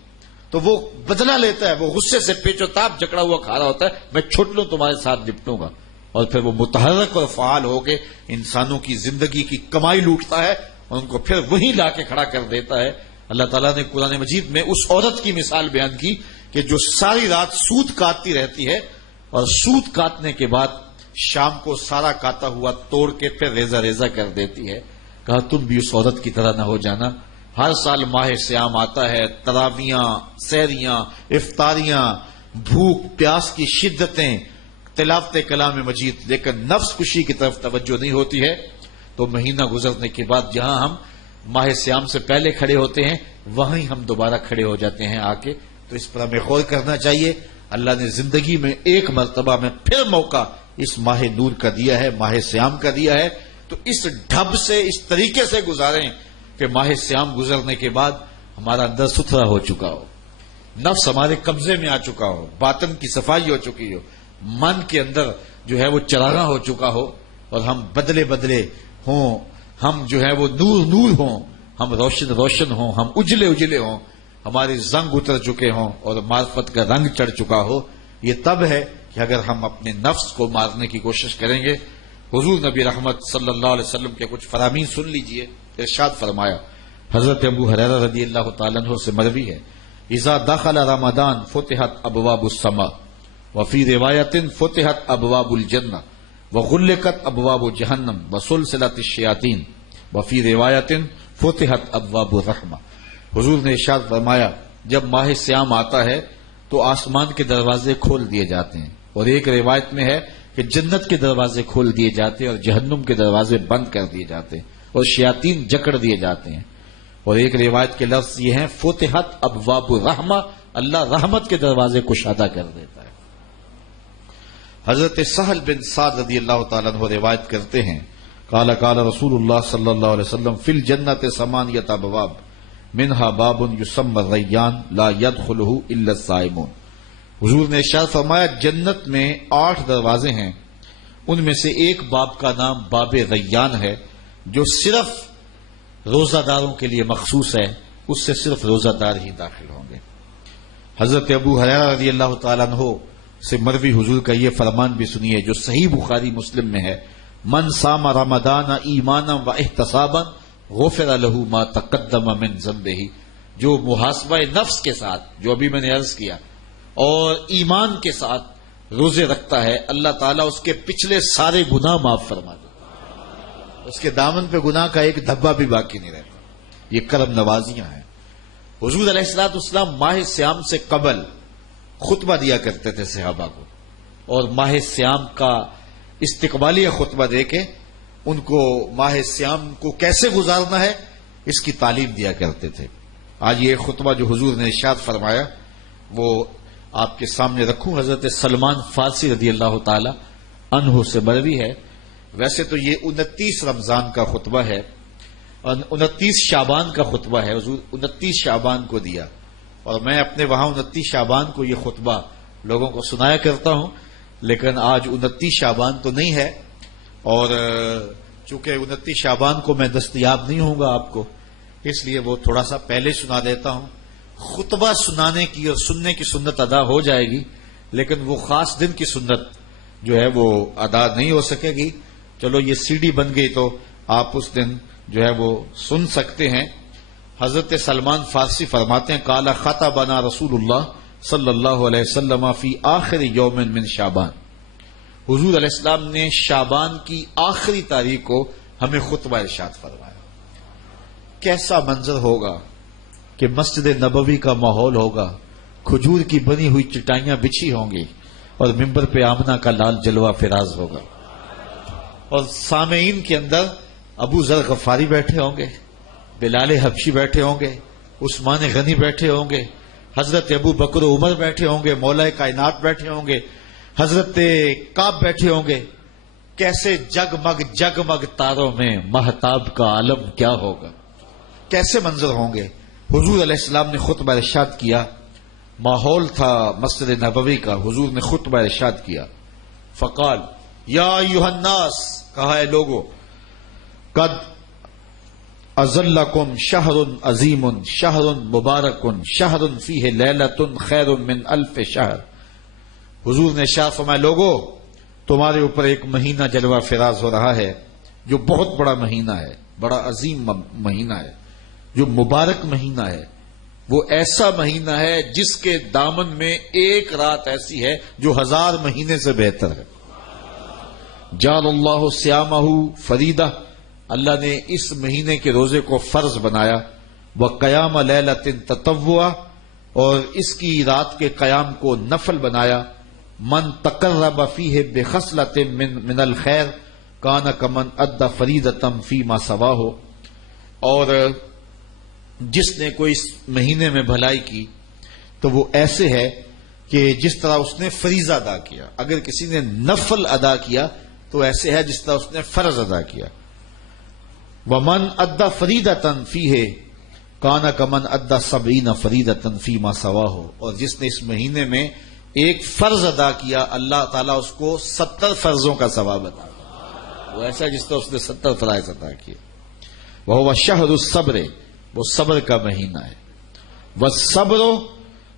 تو وہ بدلہ لیتا ہے، وہ غصے سے پیچ و تاب جکڑا ہوا کھا رہا ہوتا ہے، میں چھوٹ لوں تمہارے ساتھ نپٹوں گا. اور پھر وہ متحرک اور فعال ہو کے انسانوں کی زندگی کی کمائی لوٹتا ہے اور ان کو پھر وہیں لا کے کھڑا کر دیتا ہے. اللہ تعالیٰ نے قرآن مجید میں اس عورت کی مثال بیان کی کہ جو ساری رات سود کاٹتی رہتی ہے اور سود کاٹنے کے بعد شام کو سارا کاتا ہوا توڑ کے پھر ریزہ ریزہ کر دیتی ہے. کہا تم بھی اس عورت کی طرح نہ ہو جانا. ہر سال ماہ سیام آتا ہے، تراویاں، سحریاں، افطاریاں، بھوک پیاس کی شدتیں، تلاوت کلام مجید، لیکن نفس کشی کی طرف توجہ نہیں ہوتی ہے. تو مہینہ گزرنے کے بعد جہاں ہم ماہ سیام سے پہلے کھڑے ہوتے ہیں وہیں ہم دوبارہ کھڑے ہو جاتے ہیں آ کے. تو اس پر ہمیں غور کرنا چاہیے. اللہ نے زندگی میں ایک مرتبہ میں پھر موقع اس ماہ نور کا دیا ہے، ماہ سیام کا دیا ہے. تو اس ڈھب سے، اس طریقے سے گزاریں کہ ماہ سیام گزرنے کے بعد ہمارا اندر ستھرا ہو چکا ہو، نفس ہمارے قبضے میں آ چکا ہو، باطن کی صفائی ہو چکی ہو، من کے اندر جو ہے وہ چراغاں ہو چکا ہو، اور ہم بدلے بدلے ہوں، ہم جو ہے وہ نور نور ہوں، ہم روشن روشن ہوں، ہم اجلے اجلے ہوں، ہمارے زنگ اتر چکے ہوں اور معرفت کا رنگ چڑھ چکا ہو. یہ تب ہے کہ اگر ہم اپنے نفس کو مارنے کی کوشش کریں گے. حضور نبی رحمت صلی اللہ علیہ وسلم کے کچھ فرامین سن لیجئے. ارشاد فرمایا، حضرت ابو ہریرہ رضی اللہ تعالیٰ عنہ سے مروی ہے، اذا دخل رمضان فتحت ابواب السماء وفی روایت فتحت ابواب الجنہ وغلقت ابواب جہنم وسلسلت الشیاطین وفی روایت فتحت ابواب الرحمہ. حضور نے ارشاد فرمایا جب ماہ سیام آتا ہے تو آسمان کے دروازے کھول دیے جاتے ہیں، اور ایک روایت میں ہے کہ جنت کے دروازے کھول دیے جاتے ہیں اور جہنم کے دروازے بند کر دیے جاتے ہیں اور شیاطین جکڑ دیے جاتے ہیں. اور ایک روایت کے لفظ یہ ہیں فتحت ابواب الرحمہ، اللہ رحمت کے دروازے کشادہ کر دیتا ہے. حضرت سہل بن سعد رضی اللہ تعالیٰ عنہ روایت کرتے ہیں، قال قال رسول اللہ صلی اللہ علیہ وسلم فی الجنت ثمانیۃ ابواب منہا باب یسمى الریان لا يدخلہ الا الصائمون. حضور نے ارشاد فرمایا جنت میں 8 دروازے ہیں، ان میں سے ایک باب کا نام باب ریان ہے جو صرف روزہ داروں کے لیے مخصوص ہے، اس سے صرف روزہ دار ہی داخل ہوں گے. حضرت ابو ہریرہ رضی اللہ تعالیٰ عنہ سے مروی حضور کا یہ فرمان بھی سنیے جو صحیح بخاری مسلم میں ہے، من صام رمضان ایمانا و احتسابا غفر له ما تقدم من ذنبہ. جو محاسبہ نفس کے ساتھ، جو ابھی میں نے عرض کیا، اور ایمان کے ساتھ روزے رکھتا ہے، اللہ تعالیٰ اس کے پچھلے سارے گناہ معاف فرما دیتا، اس کے دامن پہ گناہ کا ایک دھبا بھی باقی نہیں رہتا. یہ کرم نوازیاں ہیں. حضور علیہ الصلوۃ والسلام ماہ سیام سے قبل خطبہ دیا کرتے تھے صحابہ کو، اور ماہ سیام کا استقبالیہ خطبہ دے کے ان کو ماہ سیام کو کیسے گزارنا ہے اس کی تعلیم دیا کرتے تھے. آج یہ خطبہ جو حضور نے ارشاد فرمایا وہ آپ کے سامنے رکھوں. حضرت سلمان فارسی رضی اللہ تعالی عنہ سے مروی ہے. ویسے تو یہ 29 رمضان کا خطبہ ہے، 29 شعبان کا خطبہ ہے. حضور 29 شعبان کو دیا، اور میں اپنے وہاں 29 شعبان کو یہ خطبہ لوگوں کو سنایا کرتا ہوں، لیکن آج 29 شعبان تو نہیں ہے، اور چونکہ 29 شعبان کو میں دستیاب نہیں ہوں گا آپ کو، اس لیے وہ تھوڑا سا پہلے سنا دیتا ہوں. خطبہ سنانے کی اور سننے کی سنت ادا ہو جائے گی، لیکن وہ خاص دن کی سنت جو ہے وہ ادا نہیں ہو سکے گی. چلو یہ سی ڈی بن گئی تو آپ اس دن جو ہے وہ سن سکتے ہیں. حضرت سلمان فارسی فرماتے ہیں قال خطبنا رسول اللہ صلی اللہ علیہ وسلم فی آخر یوم من شعبان. حضور علیہ السلام نے شعبان کی آخری تاریخ کو ہمیں خطبہ ارشاد فرمایا. کیسا منظر ہوگا کہ مسجد نبوی کا ماحول ہوگا، کھجور کی بنی ہوئی چٹائیاں بچھی ہوں گی اور ممبر پہ آمنہ کا لال جلوہ فراز ہوگا، اور سامعین کے اندر ابو ذر غفاری بیٹھے ہوں گے، بلال حبشی بیٹھے ہوں گے، عثمان غنی بیٹھے ہوں گے، حضرت ابو بکر و عمر بیٹھے ہوں گے، مولا کائنات بیٹھے ہوں گے، حضرت کعب بیٹھے ہوں گے. کیسے جگمگ جگمگ تاروں میں مہتاب کا عالم کیا ہوگا، کیسے منظر ہوں گے. حضور علیہ السلام نے خطبہ ارشاد کیا. ماحول تھا مسجد نبوی کا. حضور نے خطبہ ارشاد کیا. فقال یا ایھا الناس، کہا ہے لوگو، قد اظلکم شہر عظیم شہر مبارک شہر فیہ لیلۃ خیر من الف شہر. حضور نے ارشاد فرمایا لوگو، تمہارے اوپر ایک مہینہ جلوہ فراز ہو رہا ہے جو بہت بڑا مہینہ ہے، بڑا عظیم مہینہ ہے، جو مبارک مہینہ ہے. وہ ایسا مہینہ ہے جس کے دامن میں ایک رات ایسی ہے جو 1000 مہینے سے بہتر ہے. جعل اللہ صیامہ فریدہ، اللہ نے اس مہینے کے روزے کو فرض بنایا. وقیام لیلۃ تطوعا، اور اس کی رات کے قیام کو نفل بنایا. من تقرب فیہ بخصلۃ من الخیر کان کمن ادى فریضۃ فیما سواہ، اور جس نے کوئی اس مہینے میں بھلائی کی تو وہ ایسے ہے کہ جس طرح اس نے فریضہ ادا کیا. اگر کسی نے نفل ادا کیا تو ایسے ہے جس طرح اس نے فرض ادا کیا. ومن ادى فریضۃ فیہ کان کمن ادى 70 فریضۃ فیما سواہ، اور جس نے اس مہینے میں ایک فرض ادا کیا اللہ تعالیٰ اس کو 70 فرضوں کا ثواب عطا. وہ ایسا جس طرح اس نے 70 فرائض ادا کیے. وہو شہر الصبر، وہ صبر کا مہینہ ہے. والصبر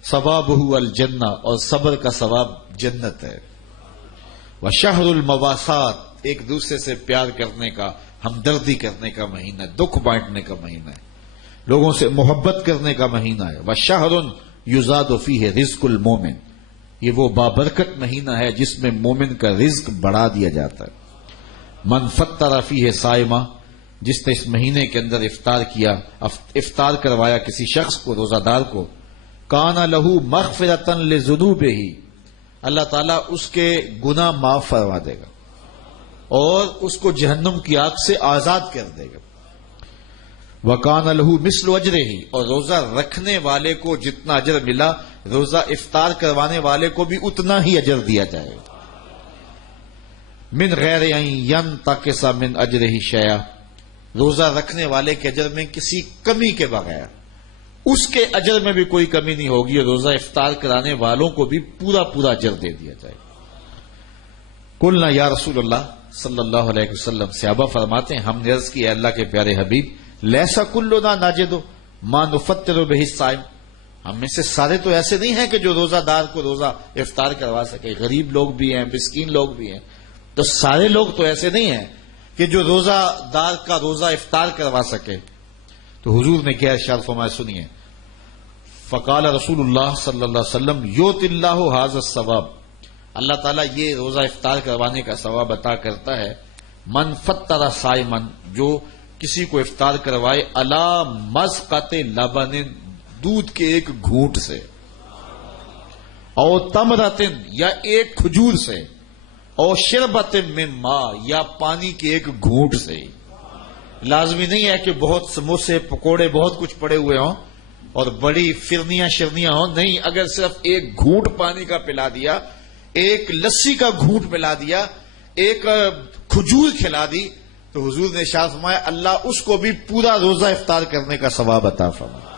ثوابہ الجنہ، اور صبر کا ثواب جنت ہے. وشہر المواسات، ایک دوسرے سے پیار کرنے کا، ہمدردی کرنے کا مہینہ ہے، دکھ بانٹنے کا مہینہ ہے، لوگوں سے محبت کرنے کا مہینہ ہے. وشہر یزاد فیہ رزق المومن، یہ وہ بابرکت مہینہ ہے جس میں مومن کا رزق بڑھا دیا جاتا ہے. من فطر فیہ صائمہ، جس نے اس مہینے کے اندر افطار کروایا کسی شخص کو، روزہ دار کو، کان لہ مغفرۃ لذنوبہ، اللہ تعالیٰ اس کے گناہ معاف فرما دے گا اور اس کو جہنم کی آگ سے آزاد کر دے گا. وکان لہ مثل اجرہ، اور روزہ رکھنے والے کو جتنا اجر ملا روزہ افطار کروانے والے کو بھی اتنا ہی اجر دیا جائے گا. من غیر ان ینتقص من اجرہ شیئا، روزہ رکھنے والے کے اجر میں کسی کمی کے بغیر، اس کے اجر میں بھی کوئی کمی نہیں ہوگی، اور روزہ افطار کرانے والوں کو بھی پورا پورا اجر دے دیا جائے. قلنا یا رسول اللہ صلی اللہ علیہ وسلم، صحابہ فرماتے ہیں ہم نے عرض کی اے اللہ کے پیارے حبیب، لیسا کلنا ناجد ما نفطر بہ الصائم، ہم میں سے سارے تو ایسے نہیں ہیں کہ جو روزہ دار کو روزہ افطار کروا سکے، غریب لوگ بھی ہیں، مسکین لوگ بھی ہیں، تو سارے لوگ تو ایسے نہیں ہیں کہ جو روزہ دار کا روزہ افطار کروا سکے. تو حضور نے کیا ارشاد فرمایا، سنیے. فقال رسول اللہ صلی اللہ علیہ وسلم یؤتی اللہ ھذا الثواب، اللہ تعالیٰ یہ روزہ افطار کروانے کا ثواب عطا کرتا ہے. من فطر صائمن، جو کسی کو افطار کروائے، علی مذقۃ لبن، دودھ کے ایک گھونٹ سے، او تمرۃ، یا ایک کھجور سے، او شربۃ من ماء، یا پانی کے ایک گھونٹ سے. لازمی نہیں ہے کہ بہت سموسے پکوڑے بہت کچھ پڑے ہوئے ہوں اور بڑی فرنیاں شرنیاں ہوں، نہیں، اگر صرف ایک گھونٹ پانی کا پلا دیا، ایک لسی کا گھونٹ پلا دیا، ایک کھجور کھلا دی، تو حضور نے ارشاد فرمایا اللہ اس کو بھی پورا روزہ افطار کرنے کا ثواب عطا فرمائے.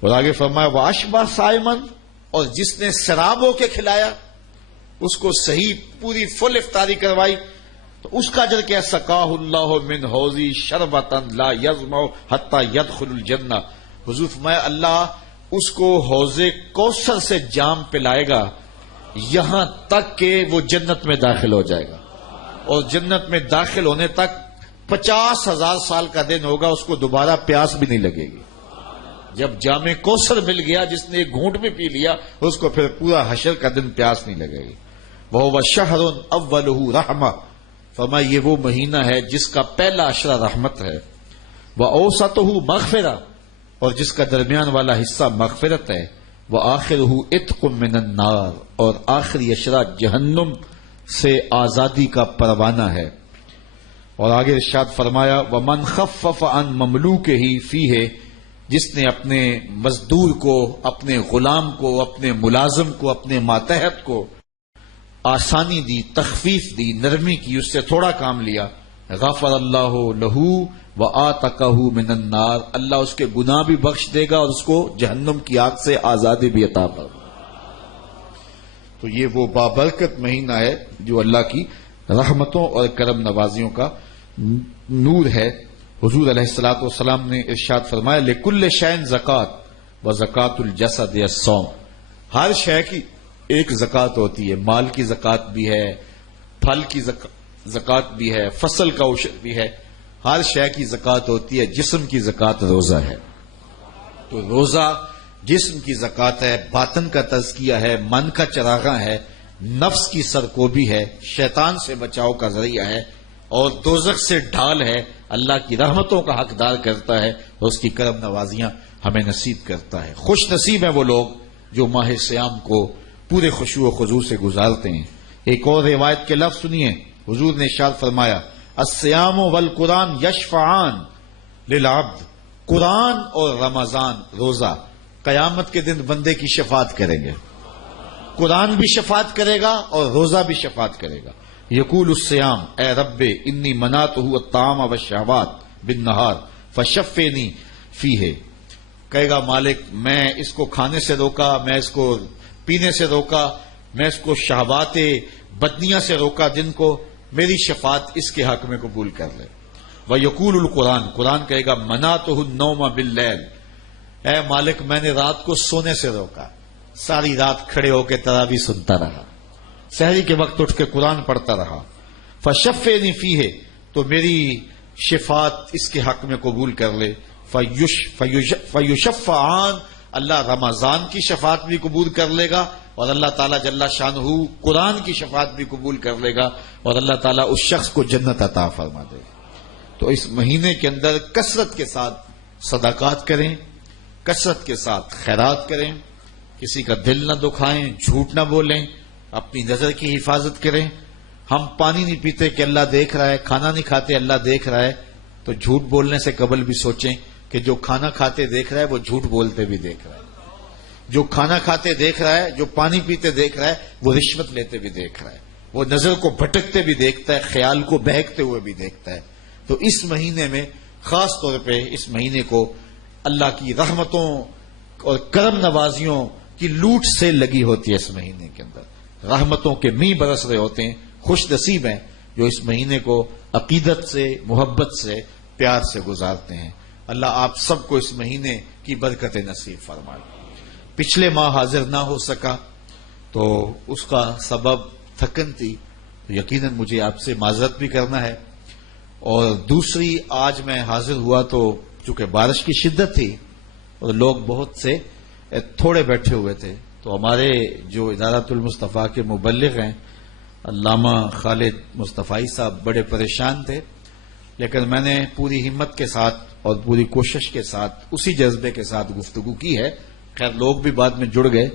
اور آگے فرمایا واشبع صائمن، اور جس نے شراب ہو کے کھلایا، اس کو صحیح پوری فل افطاری کروائی، تو اس کا اجر کیا، سقاہ اللہ من حوضی شربۃ لا یظمأ حتی یدخل الجنہ، حضور فرمایا اللہ اس کو حوض کوثر سے جام پلائے گا یہاں تک کہ وہ جنت میں داخل ہو جائے گا، اور جنت میں داخل ہونے تک 50,000 سال کا دن ہوگا، اس کو دوبارہ پیاس بھی نہیں لگے گی. جب جام کوثر مل گیا، جس نے ایک گھونٹ میں پی لیا، اس کو پھر پورا حشر کا دن پیاس نہیں لگے گی. وَهُوَ شَهْرٌ أَوَّلُهُ رَحْمَةٌ، فرمایا یہ وہ مہینہ ہے جس کا پہلا عشرہ رحمت ہے. وَأَوْسَطُهُ مَغْفِرَةٌ، اور جس کا درمیان والا حصہ مغفرت ہے. وَآخِرُهُ عِتْقٌ مِّنَ النَّارِ، اور آخری عشرہ جہنم سے آزادی کا پروانہ ہے. اور آگے ارشاد فرمایا وَمَنْ خَفَّفَ عَنْ مَمْلُوكِهِ فِيهِ، جس نے اپنے مزدور کو، اپنے غلام کو، اپنے ملازم کو، اپنے ماتحت کو آسانی دی، تخفیف دی، نرمی کی، اس سے تھوڑا کام لیا، غفر اللہ لہو وآتقہ من النار، اللہ اس کے گناہ بھی بخش دے گا اور اس کو جہنم کی آگ سے آزادی بھی عطا فرمائے. تو یہ وہ بابرکت مہینہ ہے جو اللہ کی رحمتوں اور کرم نوازیوں کا نور ہے. حضور علیہ الصلوۃ والسلام نے ارشاد فرمایا لکل شیء زکات و زکات الجسد الصوم، ہر شے کی ایک زکات ہوتی ہے، مال کی زکات بھی ہے، پھل کی زکات بھی ہے، فصل کا عشر بھی ہے، ہر شے کی زکات ہوتی ہے، جسم کی زکات روزہ ہے. تو روزہ جسم کی زکات ہے، باطن کا تزکیہ ہے، من کا چراغاں ہے، نفس کی سرکوبی ہے، شیطان سے بچاؤ کا ذریعہ ہے، اور دوزخ سے ڈھال ہے، اللہ کی رحمتوں کا حقدار کرتا ہے اور اس کی کرم نوازیاں ہمیں نصیب کرتا ہے۔ خوش نصیب ہیں وہ لوگ جو ماہ سیام کو پورے خشوع و خضوع سے گزارتے ہیں۔ ایک اور روایت کے لفظ سنیے، حضور نے ارشاد فرمایا الصیام والقرآن یشفعان للعبد، قرآن اور رمضان روزہ قیامت کے دن بندے کی شفاعت کریں گے۔ قرآن بھی شفاعت کرے گا اور روزہ بھی شفاعت کرے گا۔ یقول الصیام اے رب انی منعتہ الطعام والشہوات بالنہار فشفنی فیہ، کہے گا مالک میں اس کو کھانے سے روکا، میں اس کو پینے سے روکا، میں اس کو شہوات بدنیاں سے روکا دن کو، میری شفاعت اس کے حق میں قبول کر لے۔ وَيَقُولُ القرآن، قرآن کہے گا منعتہ النوم باللیل، اے مالک میں نے رات کو سونے سے روکا، ساری رات کھڑے ہو کے تراویح سنتا رہا، سحری کے وقت اٹھ کے قرآن پڑھتا رہا، فشفنی فیہ، تو میری شفاعت اس کے حق میں قبول کر لے۔ فیشفعان، اللہ رمضان کی شفاعت بھی قبول کر لے گا اور اللہ تعالیٰ جل شانہ قرآن کی شفاعت بھی قبول کر لے گا اور اللہ تعالیٰ اس شخص کو جنت عطا فرما دے گا۔ تو اس مہینے کے اندر کثرت کے ساتھ صدقات کریں، کثرت کے ساتھ خیرات کریں، کسی کا دل نہ دکھائیں، جھوٹ نہ بولیں، اپنی نظر کی حفاظت کریں۔ ہم پانی نہیں پیتے کہ اللہ دیکھ رہا ہے، کھانا نہیں کھاتے اللہ دیکھ رہا ہے، تو جھوٹ بولنے سے قبل بھی سوچیں کہ جو کھانا کھاتے دیکھ رہا ہے وہ جھوٹ بولتے بھی دیکھ رہا ہے، جو کھانا کھاتے دیکھ رہا ہے، جو پانی پیتے دیکھ رہا ہے، وہ رشوت لیتے بھی دیکھ رہا ہے، وہ نظر کو بھٹکتے بھی دیکھتا ہے، خیال کو بہکتے ہوئے بھی دیکھتا ہے۔ تو اس مہینے میں خاص طور پہ اس مہینے کو اللہ کی رحمتوں اور کرم نوازیوں کی لوٹ سے لگی ہوتی ہے۔ اس مہینے کے اندر رحمتوں کے میਂہ برس رہے ہوتے ہیں، خوش نصیب ہیں جو اس مہینے کو عقیدت سے، محبت سے، پیار سے گزارتے ہیں۔ اللہ آپ سب کو اس مہینے کی برکت نصیب فرمائے۔ پچھلے ماہ حاضر نہ ہو سکا تو اس کا سبب تھکن تھی، تو یقیناً مجھے آپ سے معذرت بھی کرنا ہے، اور دوسری آج میں حاضر ہوا تو چونکہ بارش کی شدت تھی اور لوگ بہت سے تھوڑے بیٹھے ہوئے تھے، تو ہمارے جو ادارۃ المصطفیٰ کے مبلغ ہیں علامہ خالد مصطفی صاحب بڑے پریشان تھے، لیکن میں نے پوری ہمت کے ساتھ اور پوری کوشش کے ساتھ اسی جذبے کے ساتھ گفتگو کی ہے۔ خیر لوگ بھی بعد میں جڑ گئے،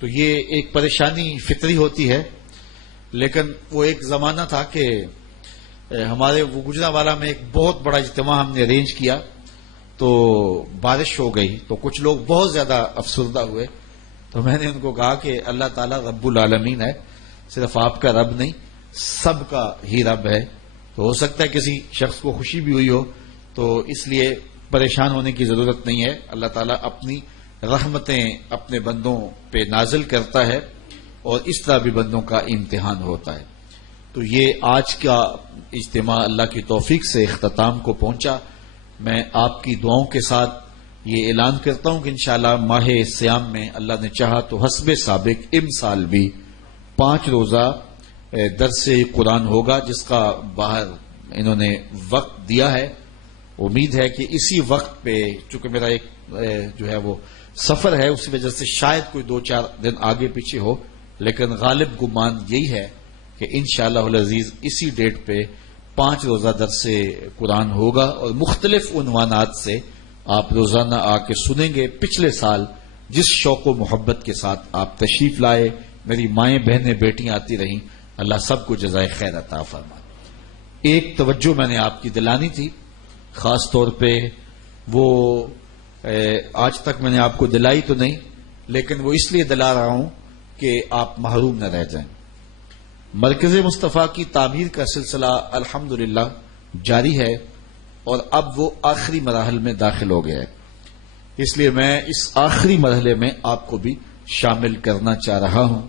تو یہ ایک پریشانی فطری ہوتی ہے، لیکن وہ ایک زمانہ تھا کہ ہمارے وہ گجرانوالہ میں ایک بہت بڑا اجتماع ہم نے ارینج کیا، تو بارش ہو گئی تو کچھ لوگ بہت زیادہ افسردہ ہوئے، تو میں نے ان کو کہا کہ اللہ تعالیٰ رب العالمین ہے، صرف آپ کا رب نہیں سب کا ہی رب ہے، تو ہو سکتا ہے کسی شخص کو خوشی بھی ہوئی ہو، تو اس لیے پریشان ہونے کی ضرورت نہیں ہے۔ اللہ تعالیٰ اپنی رحمتیں اپنے بندوں پہ نازل کرتا ہے اور اس طرح بھی بندوں کا امتحان ہوتا ہے۔ تو یہ آج کا اجتماع اللہ کی توفیق سے اختتام کو پہنچا۔ میں آپ کی دعاؤں کے ساتھ یہ اعلان کرتا ہوں کہ انشاءاللہ ماہ سیام میں اللہ نے چاہا تو حسب سابق امسال بھی 5 روزہ درس قرآن ہوگا، جس کا باہر انہوں نے وقت دیا ہے۔ امید ہے کہ اسی وقت پہ، چونکہ میرا ایک جو ہے وہ سفر ہے، اس وجہ سے شاید کوئی 2-4 دن آگے پیچھے ہو، لیکن غالب گمان یہی ہے کہ انشاءاللہ العزیز اسی ڈیٹ پہ 5 روزہ درس قرآن ہوگا، اور مختلف عنوانات سے آپ روزانہ آ کے سنیں گے۔ پچھلے سال جس شوق و محبت کے ساتھ آپ تشریف لائے، میری مائیں بہنیں بیٹیاں آتی رہیں، اللہ سب کو جزائے خیر عطا فرمائے۔ ایک توجہ میں نے آپ کی دلانی تھی، خاص طور پہ وہ آج تک میں نے آپ کو دلائی تو نہیں، لیکن وہ اس لیے دلا رہا ہوں کہ آپ محروم نہ رہ جائیں۔ مرکز مصطفیٰ کی تعمیر کا سلسلہ الحمدللہ جاری ہے، اور اب وہ آخری مراحل میں داخل ہو گیا ہے، اس لیے میں اس آخری مرحلے میں آپ کو بھی شامل کرنا چاہ رہا ہوں۔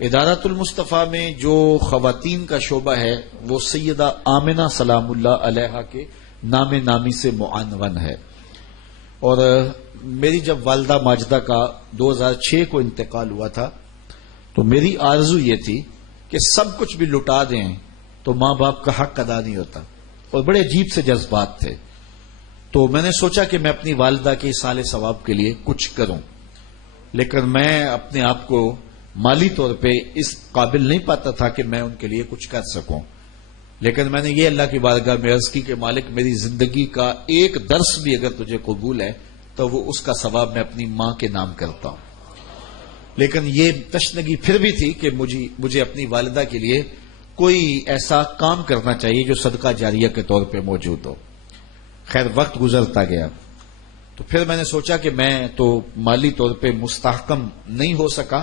ادارۃ المصطفیٰ میں جو خواتین کا شعبہ ہے وہ سیدہ آمنہ سلام اللہ علیہا کے نام نامی سے معنون ہے، اور میری جب والدہ ماجدہ کا 2006 کو انتقال ہوا تھا تو میری آرزو یہ تھی کہ سب کچھ بھی لٹا دیں تو ماں باپ کا حق ادا نہیں ہوتا، اور بڑے عجیب سے جذبات تھے۔ تو میں نے سوچا کہ میں اپنی والدہ کے ایصال ثواب کے لیے کچھ کروں، لیکن میں اپنے آپ کو مالی طور پہ اس قابل نہیں پاتا تھا کہ میں ان کے لیے کچھ کر سکوں۔ لیکن میں نے یہ اللہ کی بارگاہ میں عرض کی کہ مالک، میری زندگی کا ایک درس بھی اگر تجھے قبول ہے تو وہ اس کا ثواب میں اپنی ماں کے نام کرتا ہوں۔ لیکن یہ تشنگی پھر بھی تھی کہ مجھے اپنی والدہ کے لیے کوئی ایسا کام کرنا چاہیے جو صدقہ جاریہ کے طور پہ موجود ہو۔ خیر، وقت گزرتا گیا تو پھر میں نے سوچا کہ میں تو مالی طور پہ مستحکم نہیں ہو سکا،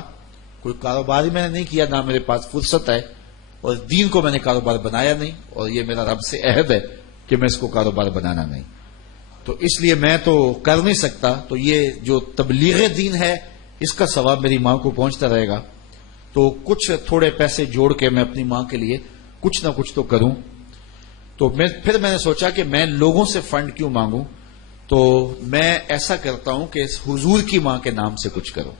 کوئی کاروبار ہی میں نے نہیں کیا، نہ میرے پاس فرصت ہے، اور دین کو میں نے کاروبار بنایا نہیں، اور یہ میرا رب سے عہد ہے کہ میں اس کو کاروبار بنانا نہیں، تو اس لیے میں تو کر نہیں سکتا۔ تو یہ جو تبلیغ دین ہے اس کا ثواب میری ماں کو پہنچتا رہے گا، تو کچھ تھوڑے پیسے جوڑ کے میں اپنی ماں کے لیے کچھ نہ کچھ تو کروں۔ تو پھر میں نے سوچا کہ میں لوگوں سے فنڈ کیوں مانگوں، تو میں ایسا کرتا ہوں کہ حضور کی ماں کے نام سے کچھ کروں،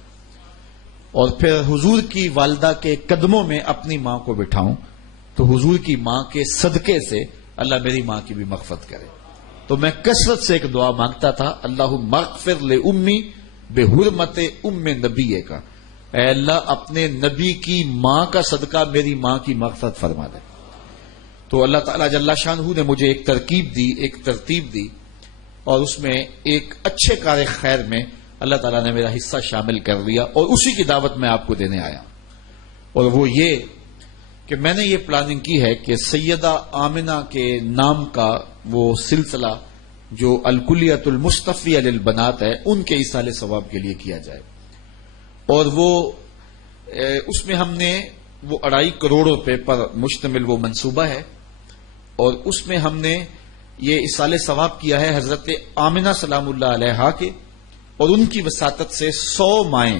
اور پھر حضور کی والدہ کے قدموں میں اپنی ماں کو بٹھاؤں، تو حضور کی ماں کے صدقے سے اللہ میری ماں کی بھی مغفرت کرے۔ تو میں کثرت سے ایک دعا مانگتا تھا، اللہم اغفر لأمی بحرمت ام نبی کا، اے اللہ اپنے نبی کی ماں کا صدقہ میری ماں کی مغفرت فرما دے۔ تو اللہ تعالیٰ جل شانہ نے مجھے ایک ترتیب دی، اور اس میں ایک اچھے کار خیر میں اللہ تعالیٰ نے میرا حصہ شامل کر دیا، اور اسی کی دعوت میں آپ کو دینے آیا۔ اور وہ یہ کہ میں نے یہ پلاننگ کی ہے کہ سیدہ آمنہ کے نام کا وہ سلسلہ جو الکلیۃ المصطفیہ للبنات ہے، ان کے ایصال ثواب کے لیے کیا جائے، اور وہ اس میں ہم نے وہ 2.5 کروڑ روپے پر مشتمل وہ منصوبہ ہے، اور اس میں ہم نے یہ ایصال ثواب کیا ہے حضرت آمنہ سلام اللہ علیہا کے، اور ان کی وساطت سے 100 مائیں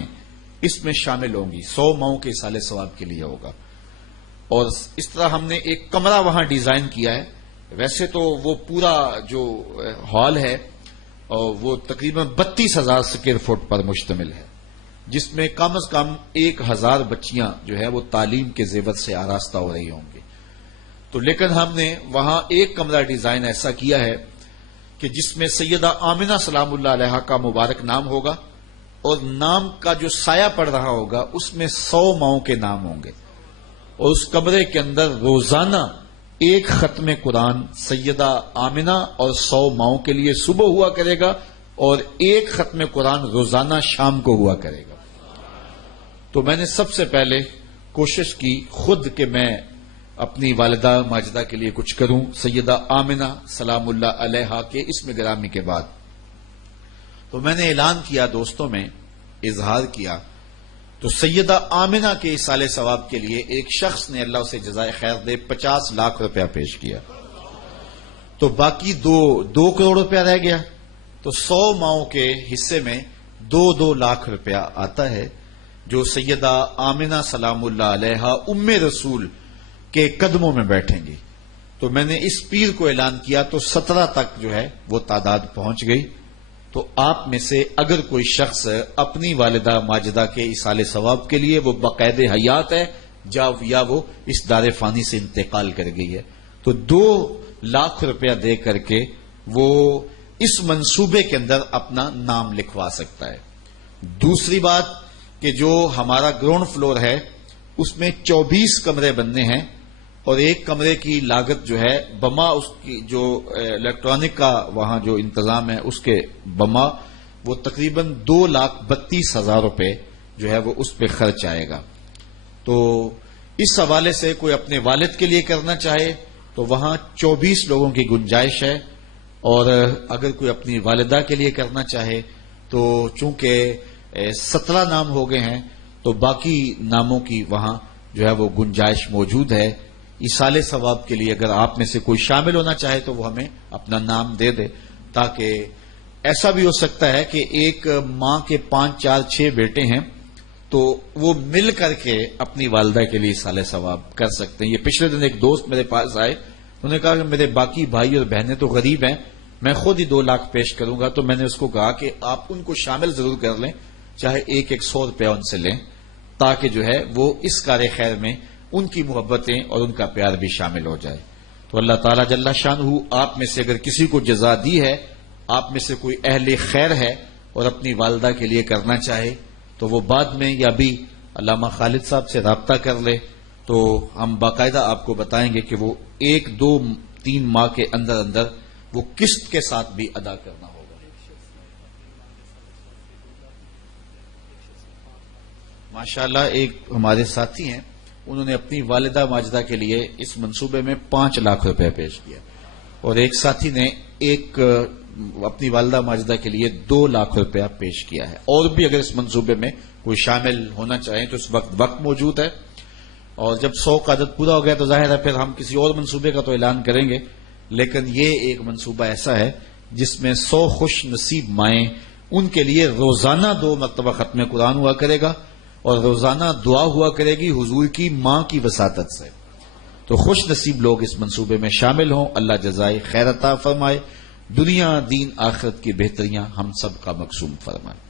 اس میں شامل ہوں گی، 100 ماؤں کے ایصال ثواب کے لیے ہوگا۔ اور اس طرح ہم نے ایک کمرہ وہاں ڈیزائن کیا ہے۔ ویسے تو وہ پورا جو ہال ہے وہ تقریباً 32,000 اسکوائر فٹ پر مشتمل ہے، جس میں کم از کم 1,000 بچیاں جو ہے وہ تعلیم کے زیور سے آراستہ ہو رہی ہوں گی۔ تو لیکن ہم نے وہاں ایک کمرہ ڈیزائن ایسا کیا ہے کہ جس میں سیدہ آمنہ سلام اللہ علیہا کا مبارک نام ہوگا، اور نام کا جو سایہ پڑ رہا ہوگا اس میں 100 ماؤں کے نام ہوں گے، اور اس کمرے کے اندر روزانہ ایک ختم قرآن سیدہ آمنہ اور 100 ماؤں کے لیے صبح ہوا کرے گا، اور ایک ختم قرآن روزانہ شام کو ہوا کرے گا۔ تو میں نے سب سے پہلے کوشش کی خود کہ میں اپنی والدہ ماجدہ کے لیے کچھ کروں، سیدہ آمنہ سلام اللہ علیہا کے اسم گرامی کے بعد۔ تو میں نے اعلان کیا، دوستوں میں اظہار کیا، تو سیدہ آمنہ کے ایصال ثواب کے لیے ایک شخص نے اللہ اسے جزائے خیر دے 50 لاکھ روپیہ پیش کیا، تو باقی 2 کروڑ روپیہ رہ گیا، تو 100 ماؤں کے حصے میں 2 لاکھ روپیہ آتا ہے، جو سیدہ آمنہ سلام اللہ علیہا ام رسول کے قدموں میں بیٹھیں گی۔ تو میں نے اس پیر کو اعلان کیا تو 17 تک جو ہے وہ تعداد پہنچ گئی۔ تو آپ میں سے اگر کوئی شخص اپنی والدہ ماجدہ کے ایصال ثواب کے لیے وہ بقید حیات ہے یا وہ اس دار فانی سے انتقال کر گئی ہے، تو 2 لاکھ روپیہ دے کر کے وہ اس منصوبے کے اندر اپنا نام لکھوا سکتا ہے۔ دوسری بات کہ جو ہمارا گراؤنڈ فلور ہے اس میں 24 کمرے بننے ہیں، اور ایک کمرے کی لاگت جو ہے بما اس کی جو الیکٹرانک کا وہاں جو انتظام ہے اس کے بما وہ تقریباً 2,32,000 روپے جو ہے وہ اس پہ خرچ آئے گا۔ تو اس حوالے سے کوئی اپنے والد کے لیے کرنا چاہے تو وہاں 24 لوگوں کی گنجائش ہے، اور اگر کوئی اپنی والدہ کے لیے کرنا چاہے تو چونکہ 17 نام ہو گئے ہیں تو باقی ناموں کی وہاں جو ہے وہ گنجائش موجود ہے۔ ایصال ثواب کے لیے اگر آپ میں سے کوئی شامل ہونا چاہے تو وہ ہمیں اپنا نام دے دے، تاکہ ایسا بھی ہو سکتا ہے کہ ایک ماں کے 5 4 6 بیٹے ہیں تو وہ مل کر کے اپنی والدہ کے لیے ایصال ثواب کر سکتے ہیں۔ یہ پچھلے دن ایک دوست میرے پاس آئے، انہوں نے کہا کہ میرے باقی بھائی اور بہنیں تو غریب ہیں، میں خود ہی 2 لاکھ پیش کروں گا۔ تو میں نے اس کو کہا کہ آپ ان کو شامل ضرور کر لیں، چاہے 100 روپیہ ان سے لیں، تاکہ جو ہے وہ اس کار خیر میں ان کی محبتیں اور ان کا پیار بھی شامل ہو جائے۔ تو اللہ تعالیٰ جل شانہ آپ میں سے اگر کسی کو جزا دی ہے آپ میں سے کوئی اہل خیر ہے اور اپنی والدہ کے لیے کرنا چاہے تو وہ بعد میں یا بھی علامہ خالد صاحب سے رابطہ کر لے، تو ہم باقاعدہ آپ کو بتائیں گے کہ وہ 1 2 3 ماہ کے اندر اندر وہ قسط کے ساتھ بھی ادا کرنا ہوگا۔ ماشاءاللہ ایک ہمارے ساتھی ہیں، انہوں نے اپنی والدہ ماجدہ کے لیے اس منصوبے میں 5 لاکھ روپے پیش کیا، اور ایک ساتھی نے اپنی والدہ ماجدہ کے لیے 2 لاکھ روپیہ پیش کیا ہے۔ اور بھی اگر اس منصوبے میں کوئی شامل ہونا چاہیں تو اس وقت موجود ہے، اور جب 100 کا عدد پورا ہو گیا تو ظاہر ہے پھر ہم کسی اور منصوبے کا تو اعلان کریں گے، لیکن یہ ایک منصوبہ ایسا ہے جس میں 100 خوش نصیب مائیں، ان کے لیے روزانہ 2 مرتبہ ختم قرآن ہوا کرے گا اور روزانہ دعا ہوا کرے گی حضور کی ماں کی وساطت سے۔ تو خوش نصیب لوگ اس منصوبے میں شامل ہوں، اللہ جزائے خیر عطا فرمائے، دنیا دین آخرت کی بہتریاں ہم سب کا مقسوم فرمائے۔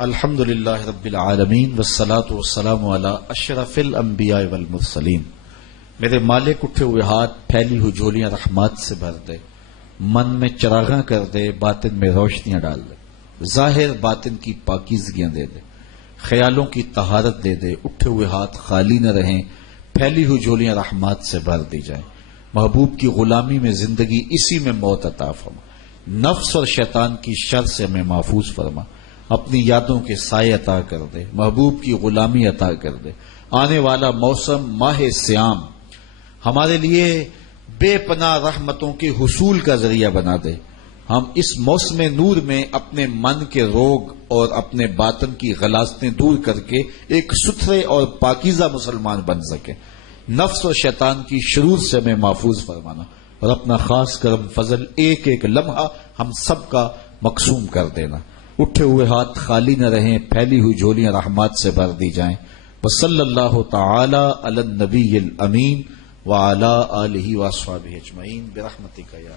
الحمد للہ رب العالمین والصلاة والسلام علی اشرف الانبیاء والمرسلین۔ میرے مالک اٹھے ہوئے ہاتھ پھیلی ہوئی جھولیاں رحمات سے بھر دے، من میں چراغاں کر دے، باطن میں روشنیاں ڈال دے، ظاہر باطن کی پاکیزگیاں دے دے، خیالوں کی طہارت دے دے، اٹھے ہوئے ہاتھ خالی نہ رہیں، پھیلی ہوئی جھولیاں رحمات سے بھر دی جائیں۔ محبوب کی غلامی میں زندگی، اسی میں موت عطا فرما، نفس اور شیطان کی شر سے ہمیں محفوظ فرما، اپنی یادوں کے سائے عطا کر دے، محبوب کی غلامی عطا کر دے۔ آنے والا موسم ماہ سیام ہمارے لیے بے پناہ رحمتوں کے حصول کا ذریعہ بنا دے۔ ہم اس موسم نور میں اپنے من کے روگ اور اپنے باطن کی غلاظتیں دور کر کے ایک ستھرے اور پاکیزہ مسلمان بن سکے۔ نفس اور شیطان کی شرور سے ہمیں محفوظ فرمانا، اور اپنا خاص کرم فضل ایک ایک لمحہ ہم سب کا مقسوم کر دینا۔ اٹھے ہوئے ہاتھ خالی نہ رہیں، پھیلی ہوئی جھولیاں رحمات سے بھر دی جائیں۔ وصلی اللہ تعالی علی النبی الامین وعلی آلہ واصحابہ اجمعین برحمتک یا